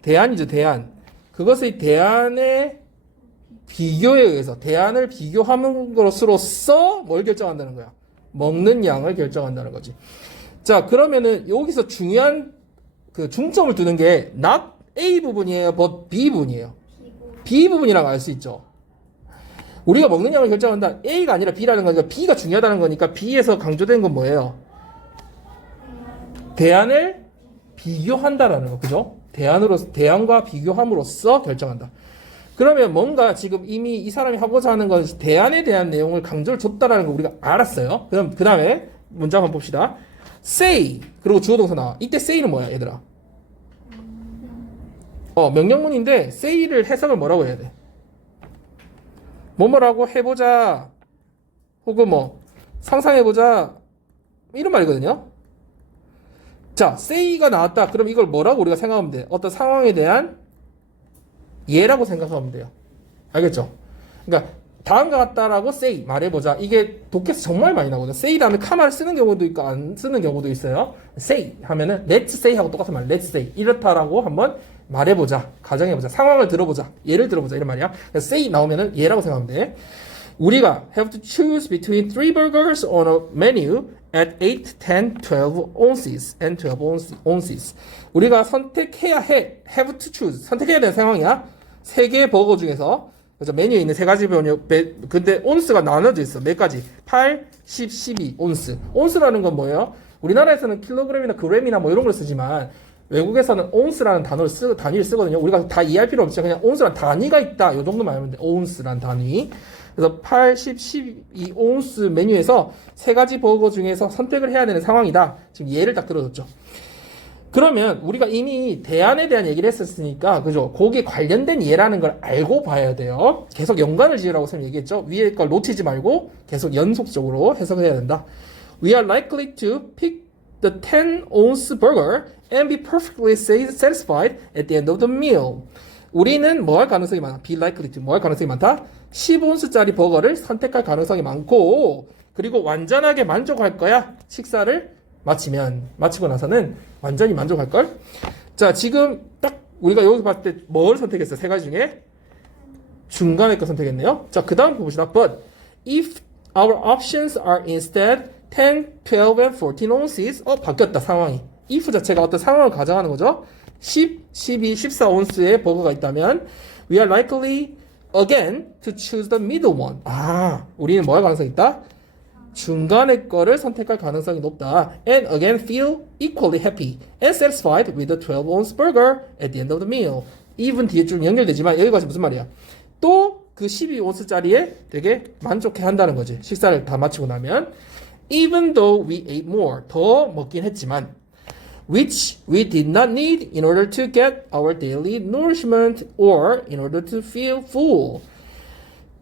대안이죠, 대안. 그것의 대안의 비교에 의해서 대안을 비교함으로써 뭘 결정한다는 거야? 먹는 양을 결정한다는 거지. 자, 그러면은 여기서 중요한 그 중점을 두는 게 not A 부분이에요, but B 부분이에요. B 부분이라고 알 수 있죠. 우리가 먹는 양을 결정한다. A가 아니라 B라는 거니까 B가 중요하다는 거니까 B에서 강조된 건 뭐예요? 대안을 비교한다라는 거, 그죠? 대안과 비교함으로써 결정한다. 그러면 뭔가 지금 이미 이 사람이 하고자 하는 건 대안에 대한 내용을 강조를 줬다라는 거 우리가 알았어요. 그럼 그 다음에 문장 한번 봅시다. say 그리고 주어동사 나와. 이때 say는 뭐야, 얘들아? 명령문인데 say를 해석을 뭐라고 해야 돼? 뭐뭐라고 해보자 혹은 뭐 상상해보자 이런 말이거든요. 자, say가 나왔다. 그럼 이걸 뭐라고 우리가 생각하면 돼? 어떤 상황에 대한 예라고 생각하면 돼요. 알겠죠? 그러니까 다음과 같다라고 say 말해보자. 이게 독해서 정말 많이 나거든요. say 다음에 카마를 쓰는 경우도 있고 안 쓰는 경우도 있어요. say 하면은 let's say 하고 똑같은 말 let's say 이렇다라고 한번 말해보자. 가정해보자. 상황을 들어보자. 예를 들어보자. 이런 말이야. 그래서 say 나오면은 예라고 생각하면 돼. 우리가 have to choose between 3 burgers on a menu at 8, 10, 12 ounces and 12 ounces. 우리가 선택해야 해. have to choose. 선택해야 되는 상황이야. 3개의 버거 중에서 그래서 메뉴에 있는 3가지 메뉴 근데 온스가 나눠져 있어. 몇 가지? 8, 10, 12 온스. 온스라는 건 뭐예요? 우리나라에서는 킬로그램이나 그램이나 뭐 이런 걸 쓰지만 외국에서는 온스라는 단위를 쓰거든요. 우리가 다 이해할 필요 없죠. 그냥 온스라는 단위가 있다. 이 정도만 알면 돼. 온스라는 단위. 그래서 8, 10, 12 온스 메뉴에서 3가지 버거 중에서 선택을 해야 되는 상황이다. 지금 예를 딱 들어줬죠. 그러면 우리가 이미 대안에 대한 얘기를 했었으니까 그죠? 거기에 관련된 예라는 걸 알고 봐야 돼요. 계속 연관을 지으라고 선생님이 얘기했죠. 위에 걸 놓치지 말고 계속 연속적으로 해석을 해야 된다. We are likely to pick the 10 ounce burger and be perfectly satisfied at the end of the meal. 우리는 뭐 할 가능성이 많아? Be likely to 뭐 할 가능성이 많다? 10온스짜리 버거를 선택할 가능성이 많고 그리고 완전하게 만족할 거야. 식사를 마치고 나서는 완전히 만족할걸? 자, 지금 딱 우리가 여기서 봤을 때 뭘 선택했어? 3가지 중에 중간에 거 선택했네요. 자, 그 다음 봅시다. But if our options are instead 10, 12, and 14 ounces 바뀌었다 상황이. if 자체가 어떤 상황을 가정하는 거죠. 10, 12, 14 온스의 버거가 있다면 we are likely again to choose the middle one. 우리는 뭐 할 가능성이 있다? 중간의 거를 선택할 가능성이 높다. And again feel equally happy and satisfied with the 12 ounce burger at the end of the meal. even 뒤에 좀 연결되지만 여기까지 무슨 말이야? 또 그 12온스짜리에 되게 만족해 한다는 거지. 식사를 다 마치고 나면 even though we ate more 더 먹긴 했지만 which we did not need in order to get our daily nourishment or in order to feel full.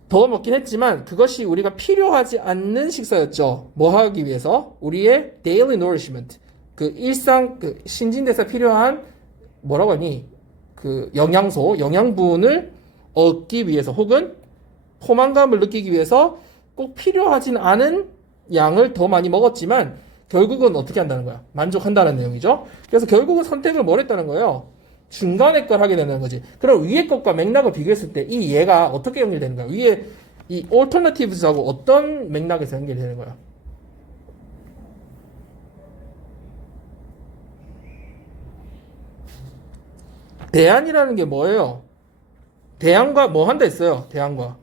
더 먹긴 했지만 그것이 우리가 필요하지 않는 식사였죠. 뭐 하기 위해서? 우리의 daily nourishment. 그 일상 그 신진대사 필요한 뭐라고 하니? 그 영양분을 얻기 위해서 혹은 포만감을 느끼기 위해서 꼭 필요하진 않은 양을 더 많이 먹었지만 결국은 어떻게 한다는 거야? 만족한다는 내용이죠. 그래서 결국은 선택을 뭘 했다는 거예요? 중간의 걸 하게 되는 거지. 그럼 위의 것과 맥락을 비교했을 때 이 얘가 어떻게 연결되는 거야? 위에 이 alternatives하고 어떤 맥락에서 연결되는 거야? 대안이라는 게 뭐예요? 대안과 뭐 한다 했어요? 대안과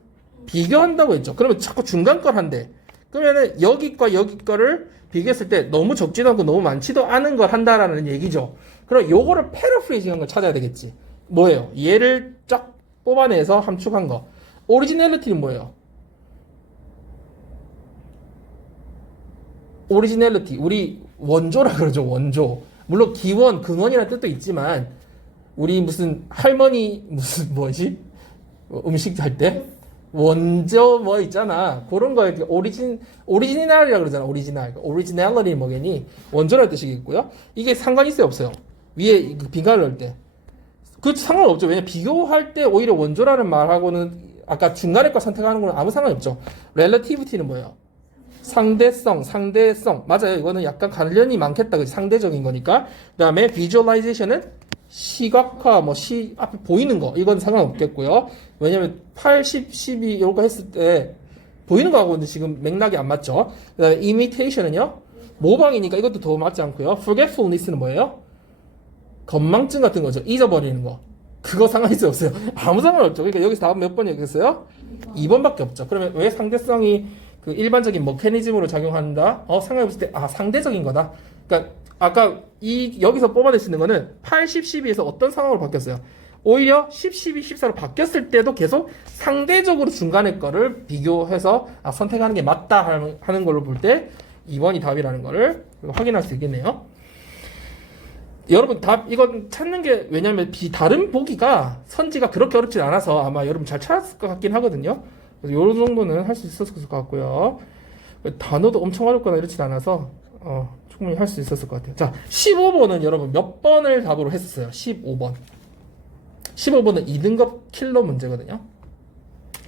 비교한다고 했죠. 그러면 자꾸 중간 걸 한대. 그러면은 여기과 여기 거를 비교했을 때 너무 적지도 않고 너무 많지도 않은 걸 한다라는 얘기죠. 그럼 요거를 패러프레이징한 걸 찾아야 되겠지. 뭐예요? 얘를 쫙 뽑아내서 함축한 거. 오리지널리티는 뭐예요? 오리지널리티 우리 원조라 그러죠. 원조. 물론 기원, 근원이라는 뜻도 있지만 우리 무슨 할머니 무슨 뭐지? 음식 할 때 원조 뭐 있잖아. 그런 거 이렇게 오리지널이라 그러잖아. 오리지널리티 뭐겠니? 원조라는 뜻이겠고요. 이게 상관 있어요, 없어요? 위에 빈칸을 넣을 때. 그 상관없죠. 왜냐 비교할 때 오히려 원조라는 말하고는 아까 중간에 거 선택하는 거는 아무 상관이 없죠. relativity는 뭐예요? 상대성. 맞아요. 이거는 약간 관련이 많겠다. 그치? 상대적인 거니까. 그 다음에 visualization은 시각화, 앞에 보이는 거. 이건 상관없겠고요. 왜냐면 80, 12, 이런 거 했을 때 보이는 거하고는 지금 맥락이 안 맞죠. 그 다음에 imitation은요? 모방이니까 이것도 더 맞지 않고요. forgetfulness는 뭐예요? 건망증 같은 거죠. 잊어버리는 거. 그거 상관이 없어요. 아무 상관없죠. 그러니까 여기서 답은 몇 번 얘기했어요? 2번밖에 없죠. 그러면 왜 상대성이 그 일반적인 메커니즘으로 작용한다? 상관이 없을 때, 상대적인 거다. 그러니까 아까 여기서 뽑아낼 수 있는 거는 80, 12에서 어떤 상황으로 바뀌었어요? 오히려 10, 12, 14로 바뀌었을 때도 계속 상대적으로 중간에 거를 비교해서 선택하는 게 맞다 하는 걸로 볼 때 2번이 답이라는 거를 확인할 수 있겠네요. 여러분 이건 찾는 게 왜냐면 다른 보기가 선지가 그렇게 어렵진 않아서 아마 여러분 잘 찾았을 것 같긴 하거든요. 그래서 요런 정도는 할 수 있었을 것 같고요. 단어도 엄청 어렵거나 이렇진 않아서 충분히 할 수 있었을 것 같아요. 자, 15번은 여러분 몇 번을 답으로 했었어요? 15번. 15번은 2등급 킬러 문제거든요.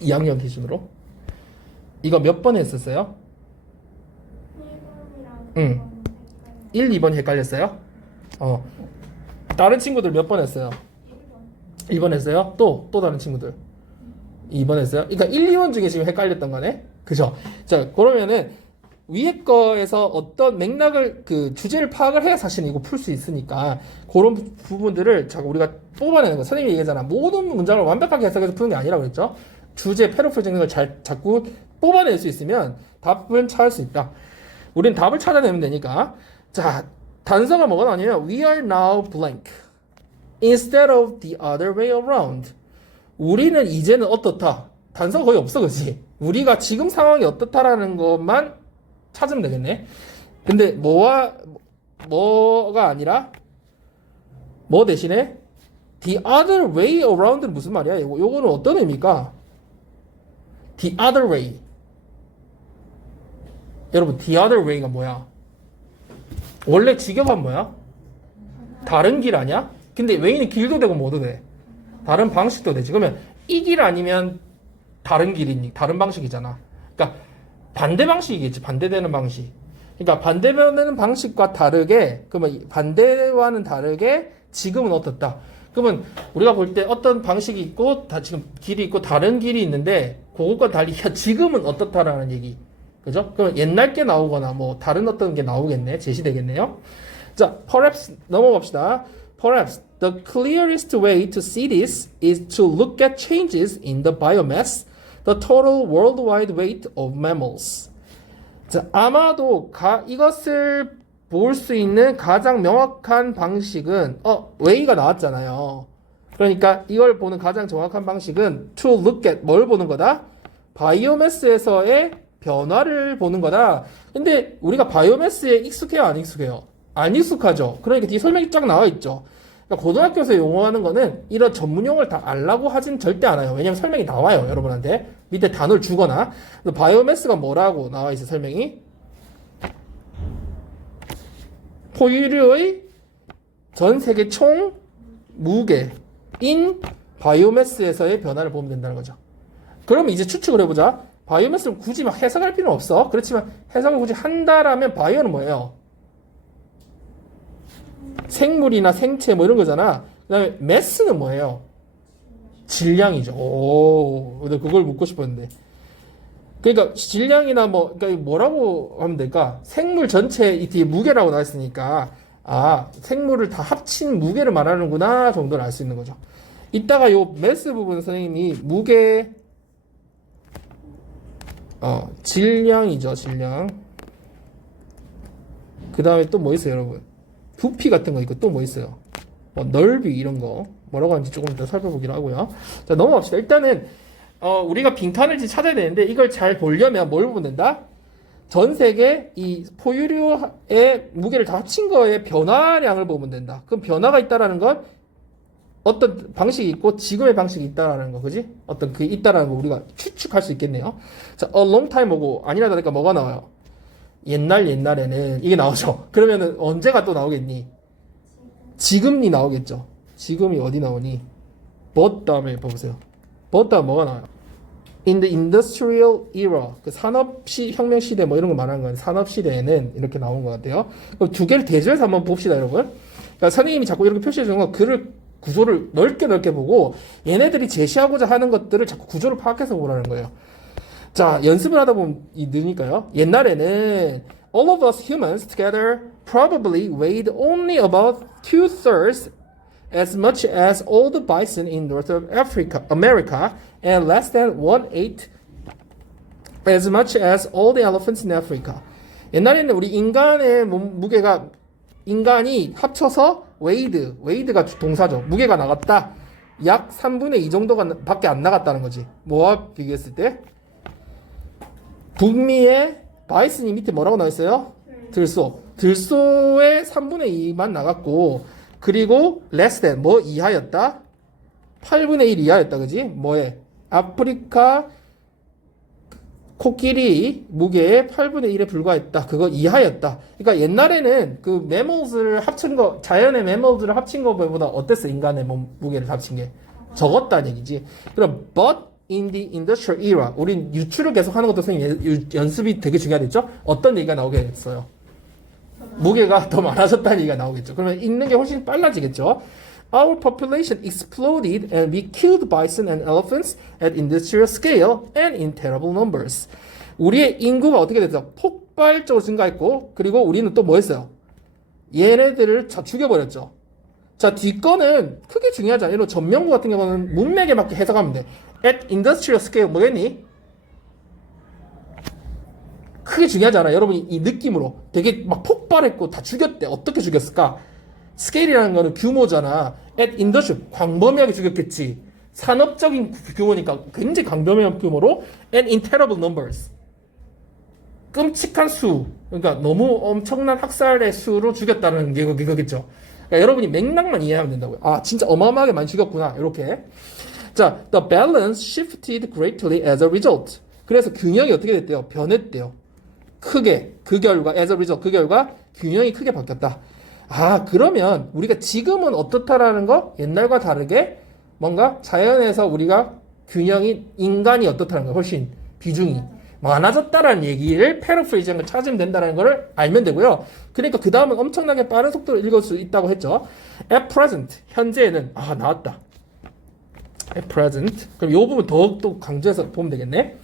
2학년 기준으로. 이거 몇 번 했었어요? 1, 2번 헷갈렸어요? 다른 친구들 몇 번 했어요? 1번 했어요? 또 다른 친구들 2번 했어요? 그러니까 1, 2번 중에 지금 헷갈렸던 거네? 그죠? 자, 그러면은 위에 거에서 어떤 맥락을 그 주제를 파악을 해야 사실 이거 풀 수 있으니까 그런 부분들을 자꾸 우리가 뽑아내는 거. 선생님이 얘기하잖아. 모든 문장을 완벽하게 해석해서 푸는 게 아니라고 그랬죠? 주제 패러프레이징 걸 자꾸 뽑아낼 수 있으면 답을 찾을 수 있다. 우린 답을 찾아내면 되니까. 자, 단서가 뭐가 나냐면 we are now blank instead of the other way around. 우리는 이제는 어떻다. 단서가 거의 없어, 그치? 우리가 지금 상황이 어떻다라는 것만 찾으면 되겠네. 근데 뭐가 아니라 뭐 대신에 the other way around는 무슨 말이야? 요거는 어떤 의미일까? the other way. 여러분 the other way가 뭐야? 원래 직역은 뭐야? 다른 길 아니야? 근데 way는 길도 되고 뭐도 돼. 다른 방식도 되지. 그러면 이 길 아니면 다른 길이니 다른 방식이잖아. 그러니까 반대 방식이겠지. 반대되는 방식. 그러니까 반대되는 방식과 다르게, 그러면 반대와는 다르게 지금은 어떻다. 그러면 우리가 볼 때 어떤 방식이 있고 지금 길이 있고 다른 길이 있는데 그것과 달리 지금은 어떻다라는 얘기. 그죠? 그럼 옛날 게 나오거나 뭐 다른 어떤 게 나오겠네. 제시되겠네요. 자, perhaps 넘어갑시다. Perhaps the clearest way to see this is to look at changes in the biomass, the total worldwide weight of mammals. 자, 아마도 이것을 볼 수 있는 가장 명확한 방식은 웨이가 나왔잖아요. 그러니까 이걸 보는 가장 정확한 방식은 to look at 뭘 보는 거다? 바이오매스에서의 변화를 보는 거다. 근데 우리가 바이오매스에 익숙해요, 안 익숙해요? 안 익숙하죠. 그러니까 뒤에 설명이 쫙 나와 있죠. 그러니까 고등학교에서 용어하는 거는 이런 전문 용어를 다 알라고 하진 절대 않아요. 왜냐면 설명이 나와요, 여러분한테. 밑에 단어를 주거나. 바이오매스가 뭐라고 나와 있어, 설명이? 포유류의 전 세계 총 무게인 바이오매스에서의 변화를 보면 된다는 거죠. 그러면 이제 추측을 해보자. 바이오매스를 굳이 막 해석할 필요는 없어. 그렇지만 해석을 굳이 한다라면 바이오는 뭐예요? 생물이나 생체 뭐 이런 거잖아. 그 다음에 매스는 뭐예요? 질량이죠. 오, 그걸 묻고 싶었는데. 그러니까 질량이나 그러니까 뭐라고 하면 될까? 생물 전체 이 뒤에 무게라고 나왔으니까 생물을 다 합친 무게를 말하는구나 정도를 알 수 있는 거죠. 이따가 요 매스 부분 선생님이 무게 질량이죠, 질량. 그 다음에 또 뭐 있어요, 여러분? 부피 같은 거 있고 또 뭐 있어요? 넓이 이런 거 뭐라고 하는지 조금 이따 살펴보기로 하고요. 자, 넘어갑시다. 일단은 우리가 빈칸을 찾아야 되는데 이걸 잘 보려면 뭘 보면 된다? 전 세계 이 포유류의 무게를 다 합친 거의 변화량을 보면 된다. 그럼 변화가 있다라는 건 어떤 방식이 있고 지금의 방식이 있다라는 거, 그지? 어떤 그 있다라는 거 우리가 추측할 수 있겠네요. 자, a long time ago 아니라 다를까 뭐가 나와요? 옛날에는 이게 나오죠. 그러면은 언제가 또 나오겠니? 지금이 나오겠죠. 지금이 어디 나오니? but 다음에 봐보세요. but 다음 뭐가 나와요? In the industrial era, 그 혁명 시대 뭐 이런 거 말하는 건 산업 시대에는 이렇게 나온 것 같아요. 그럼 두 개를 대조해서 한번 봅시다, 여러분. 그러니까 선생님이 자꾸 이렇게 표시해 주는 건 글을 구조를 넓게 보고 얘네들이 제시하고자 하는 것들을 자꾸 구조를 파악해서 보라는 거예요. 자, 연습을 하다 보면 느니까요. 옛날에는 all of us humans together probably weighed only about 2/3 as much as all the bison in North America and less than 1/8 as much as all the elephants in Africa. 옛날에는 우리 인간의 무게가 인간이 합쳐서 웨이드가 동사죠. 무게가 나갔다. 약 3분의 2 정도가 밖에 안 나갔다는 거지. 뭐와 비교했을 때? 북미의 바이슨이 밑에 뭐라고 나와 있어요? 들소의 3분의 2만 나갔고, 그리고 less than 뭐 이하였다? 8분의 1 이하였다. 그지? 뭐에? 아프리카 코끼리 무게의 8분의 1에 불과했다. 그거 이하였다. 그러니까 옛날에는 그 매몰즈를 합친 거, 자연의 매몰즈를 합친 거보다 어땠어? 인간의 무게를 합친 게 적었다는 얘기지. 그럼 but in the industrial era, 우린 유추를 계속 하는 것도 선생님 연습이 되게 중요하겠죠? 어떤 얘기가 나오겠어요? 무게가 더 많아졌다는 얘기가 나오겠죠. 그러면 읽는 게 훨씬 빨라지겠죠. Our population exploded and we killed bison and elephants at industrial scale and in terrible numbers. 우리의 인구가 어떻게 됐어? 폭발적으로 증가했고, 그리고 우리는 또 뭐 했어요? 얘네들을 죽여버렸죠. 자, 뒷거는 크게 중요하지 않아요. 전명구 같은 경우는 문맥에 맞게 해석하면 돼. At industrial scale 뭐겠니? 크게 중요하지 않아. 여러분이 이 느낌으로 되게 막 폭발했고 다 죽였대. 어떻게 죽였을까? 스케일이라는 거는 규모잖아. At industrial, 광범위하게 죽였겠지. 산업적인 규모니까 굉장히 광범위한 규모로 and in terrible numbers. 끔찍한 수. 그러니까 너무 엄청난 학살의 수로 죽였다는 게 그거겠죠. 그러니까 여러분이 맥락만 이해하면 된다고요. 아, 진짜 어마어마하게 많이 죽였구나. 이렇게. 자, the balance shifted greatly as a result. 그래서 균형이 어떻게 됐대요? 변했대요. 크게. 그 결과, as a result, 그 결과 균형이 크게 바뀌었다. 아, 그러면 우리가 지금은 어떻다라는 거? 옛날과 다르게 뭔가 자연에서 우리가 균형이, 인간이 어떻다는 거 훨씬 비중이 많아졌다라는 얘기를 패러프레이징을 찾으면 된다는 걸 알면 되고요. 그러니까 그 다음은 엄청나게 빠른 속도로 읽을 수 있다고 했죠. At present, 현재는, 아, 나왔다. At present. 그럼 이 부분 더욱더 강조해서 보면 되겠네.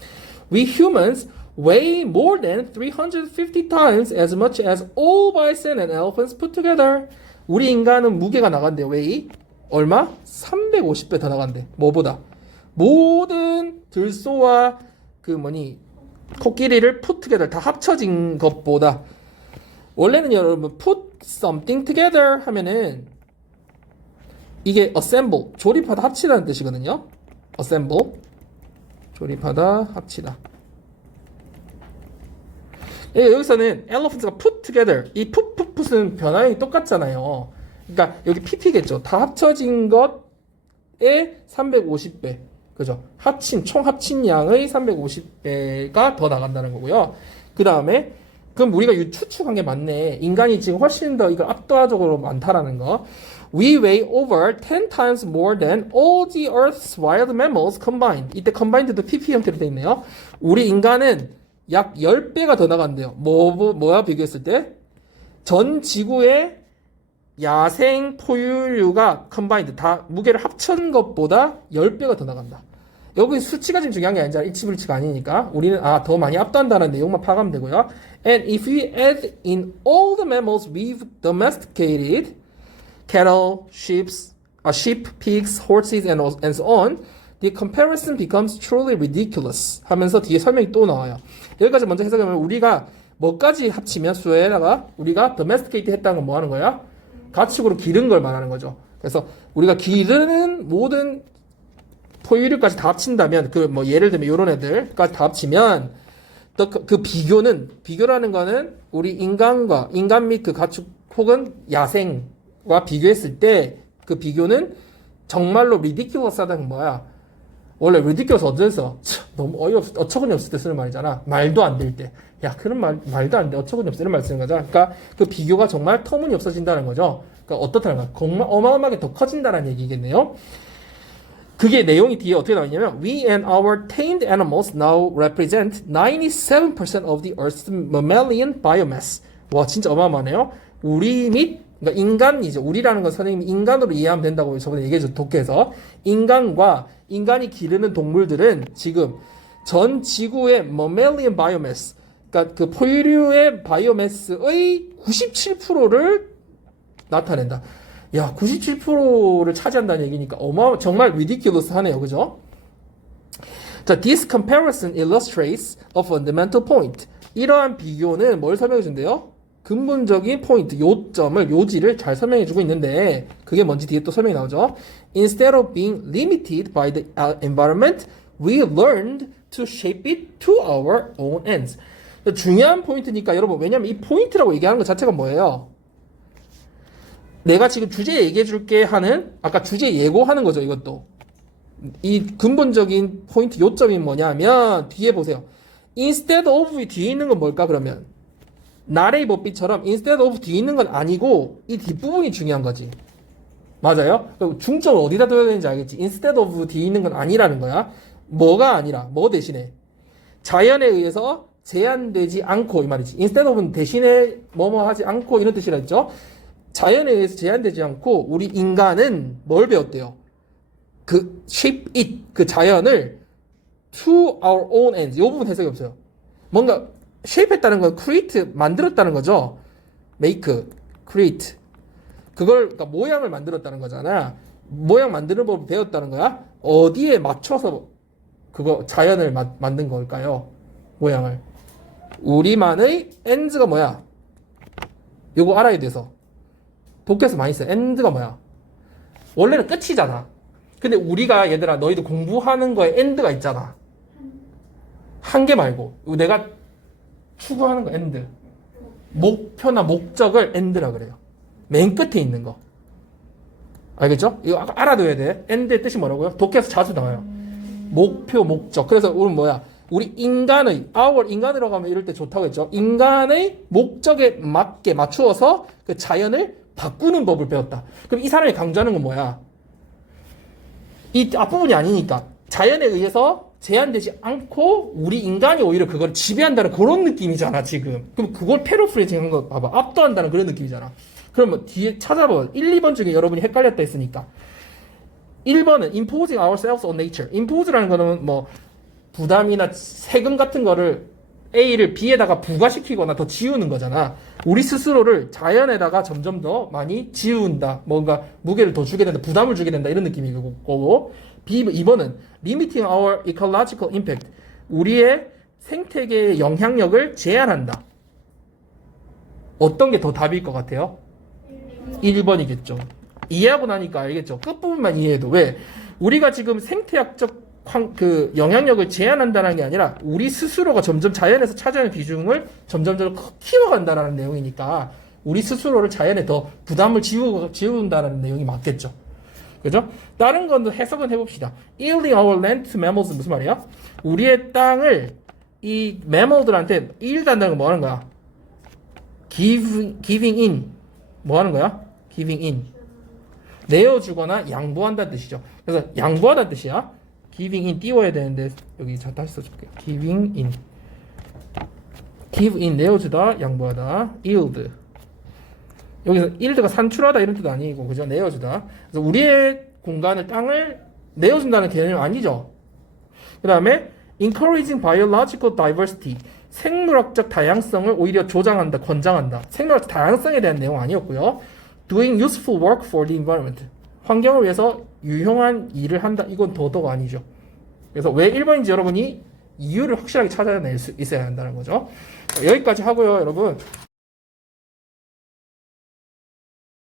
We humans weigh more than 350 times as much as all bison and elephants put together. 우리 인간은 무게가 나간대. weigh 얼마? 350배 더 나간대. 뭐보다? 모든 들소와 그 코끼리를 put together 다 합쳐진 것보다. 원래는 여러분 put something together 하면은 이게 assemble, 조립하다 합치다는 뜻이거든요. assemble, 조립하다 합치다. 여기서는 elephants가 put together, 이 put은 변화형이 똑같잖아요. 그러니까 여기 pp겠죠. 다 합쳐진 것의 350배. 그죠? 총 합친 양의 350배가 더 나간다는 거고요. 그 다음에, 그럼 우리가 추측한 게 맞네. 인간이 지금 훨씬 더 이걸 압도적으로 많다라는 거. We weigh over 10 times more than all the Earth's wild mammals combined. 이때 combined도 pp 형태로 되어 있네요. 우리 인간은 약 10배가 더 나간대요. 뭐야 비교했을 때? 전 지구의 야생 포유류가 combined, 다 무게를 합친 것보다 10배가 더 나간다. 여기 수치가 지금 중요한 게 아니잖아. 일치불치가 아니니까. 우리는 더 많이 압도한다는 내용만 파악하면 되고요. And if we add in all the mammals we've domesticated, cattle, sheep, pigs, horses, and so on, the comparison becomes truly ridiculous. 하면서 뒤에 설명이 또 나와요. 여기까지 먼저 해석하면 우리가 뭐까지 합치면 수에다가 우리가 domesticate 했다는 건 뭐 하는 거야? 가축으로 기른 걸 말하는 거죠. 그래서 우리가 기르는 모든 포유류까지 다 합친다면 예를 들면 이런 애들까지 다 합치면 비교라는 거는 우리 인간 및 그 가축 혹은 야생과 비교했을 때 그 비교는 정말로 ridiculous하다는 뭐야? 원래 ridiculous 어디서 너무 어처구니 없을 때 쓰는 말이잖아. 말도 안 될 때. 야, 그런 말도 안 돼. 어처구니 없어. 이런 말 쓰는 거죠. 그러니까 그 비교가 정말 터무니없어진다는 거죠. 그러니까 어떻다는 거야? 정말 어마어마하게 더 커진다는 얘기겠네요. 그게 내용이 뒤에 어떻게 나오냐면 We and our tamed animals now represent 97% of the Earth's mammalian biomass. 와, 진짜 어마어마하네요. 우리 및 그러니까 인간이죠. 우리라는 건 선생님이 인간으로 이해하면 된다고 저번에 얘기해줬죠. 독해에서. 인간이 기르는 동물들은 지금 전 지구의 mammalian biomass, 그러니까 그 포유류의 바이오매스의 97%를 나타낸다. 야, 97%를 차지한다는 얘기니까 정말 ridiculous 하네요. 그죠? 자, this comparison illustrates a fundamental point. 이러한 비교는 뭘 설명해 준대요? 근본적인 포인트, 요지를 잘 설명해 주고 있는데 그게 뭔지 뒤에 또 설명이 나오죠. Instead of being limited by the environment, we learned to shape it to our own ends. 중요한 포인트니까 여러분, 왜냐면 이 포인트라고 얘기하는 것 자체가 뭐예요? 내가 지금 주제 얘기해 줄게 하는, 아까 주제 예고하는 거죠, 이것도. 이 근본적인 포인트, 요점이 뭐냐면, 뒤에 보세요. instead of 뒤에 있는 건 뭘까, 그러면? 나레이 법비처럼 instead of 뒤에 있는 건 아니고, 이 뒷부분이 중요한 거지. 맞아요? 중점을 어디다 둬야 되는지 알겠지? instead of 뒤에 있는 건 아니라는 거야. 뭐가 아니라, 뭐 대신에? 자연에 의해서 제한되지 않고, 이 말이지. instead of는 대신에 뭐뭐 하지 않고, 이런 뜻이라 했죠? 자연에 의해서 제한되지 않고 우리 인간은 뭘 배웠대요? 그 shape it, 그 자연을 to our own ends. 이 부분 해석이 없어요. 뭔가 shape 했다는 건 create, 만들었다는 거죠. make, create. 그걸 그러니까 모양을 만들었다는 거잖아. 모양 만드는 법을 배웠다는 거야. 어디에 맞춰서 그거 자연을 만든 걸까요? 모양을. 우리만의 ends가 뭐야? 요거 알아야 돼서. 독해에서 많이 써요. end가 뭐야? 원래는 끝이잖아. 근데 우리가 얘들아 너희들 공부하는 거에 end가 있잖아. 한 개 말고 내가 추구하는 거 end. 목표나 목적을 end라 그래요. 맨 끝에 있는 거. 알겠죠? 이거 알아둬야 돼. end의 뜻이 뭐라고요? 독해에서 자주 나와요. 목표, 목적. 그래서 우리 뭐야? 우리 인간으로 가면 이럴 때 좋다고 했죠. 인간의 목적에 맞게 맞추어서 그 자연을 바꾸는 법을 배웠다. 그럼 이 사람이 강조하는 건 뭐야? 이 앞부분이 아니니까 자연에 의해서 제한되지 않고 우리 인간이 오히려 그걸 지배한다는 그런 느낌이잖아 지금. 그럼 그걸 패러프레이징한 거 봐봐. 압도한다는 그런 느낌이잖아. 그러면 뒤에 찾아봐. 1, 2번 중에 여러분이 헷갈렸다 했으니까 1번은 imposing ourselves on nature. impose라는 거는 뭐 부담이나 세금 같은 거를 A를 B에다가 부과시키거나 더 지우는 거잖아. 우리 스스로를 자연에다가 점점 더 많이 지운다. 뭔가 무게를 더 주게 된다. 부담을 주게 된다. 이런 느낌이 거고. 2번은 limiting our ecological impact. 우리의 생태계의 영향력을 제한한다. 어떤 게 더 답일 것 같아요? 1번이겠죠. 이해하고 나니까 알겠죠. 끝부분만 이해해도. 왜? 우리가 지금 생태학적 그 영향력을 제한한다는 게 아니라 우리 스스로가 점점 자연에서 차지하는 비중을 점점 키워간다는 내용이니까 우리 스스로를 자연에 더 부담을 지운다는 내용이 맞겠죠. 그죠? 다른 건 해석은 해봅시다. Yielding our land to mammals 무슨 말이야? 우리의 땅을 이 mammal들한테 yield한다는 건 뭐 하는 거야? giving in 뭐 하는 거야? giving in 내어주거나 양보한다는 뜻이죠. 그래서 양보하다는 뜻이야. giving in 띄워야 되는데 여기 다시 써줄게요. giving in give in 내어주다 양보하다 yield 여기서 yield가 산출하다 이런 뜻 아니고 그죠? 내어주다. 그래서 우리의 공간을 땅을 내어준다는 개념이 아니죠. 그 다음에 encouraging biological diversity 생물학적 다양성을 오히려 조장한다, 권장한다. 생물학적 다양성에 대한 내용 아니었고요. doing useful work for the environment 환경을 위해서 유용한 일을 한다. 이건 더더가 아니죠. 그래서 왜 1번인지 여러분이 이유를 확실하게 찾아낼 수 있어야 한다는 거죠. 여기까지 하고요, 여러분.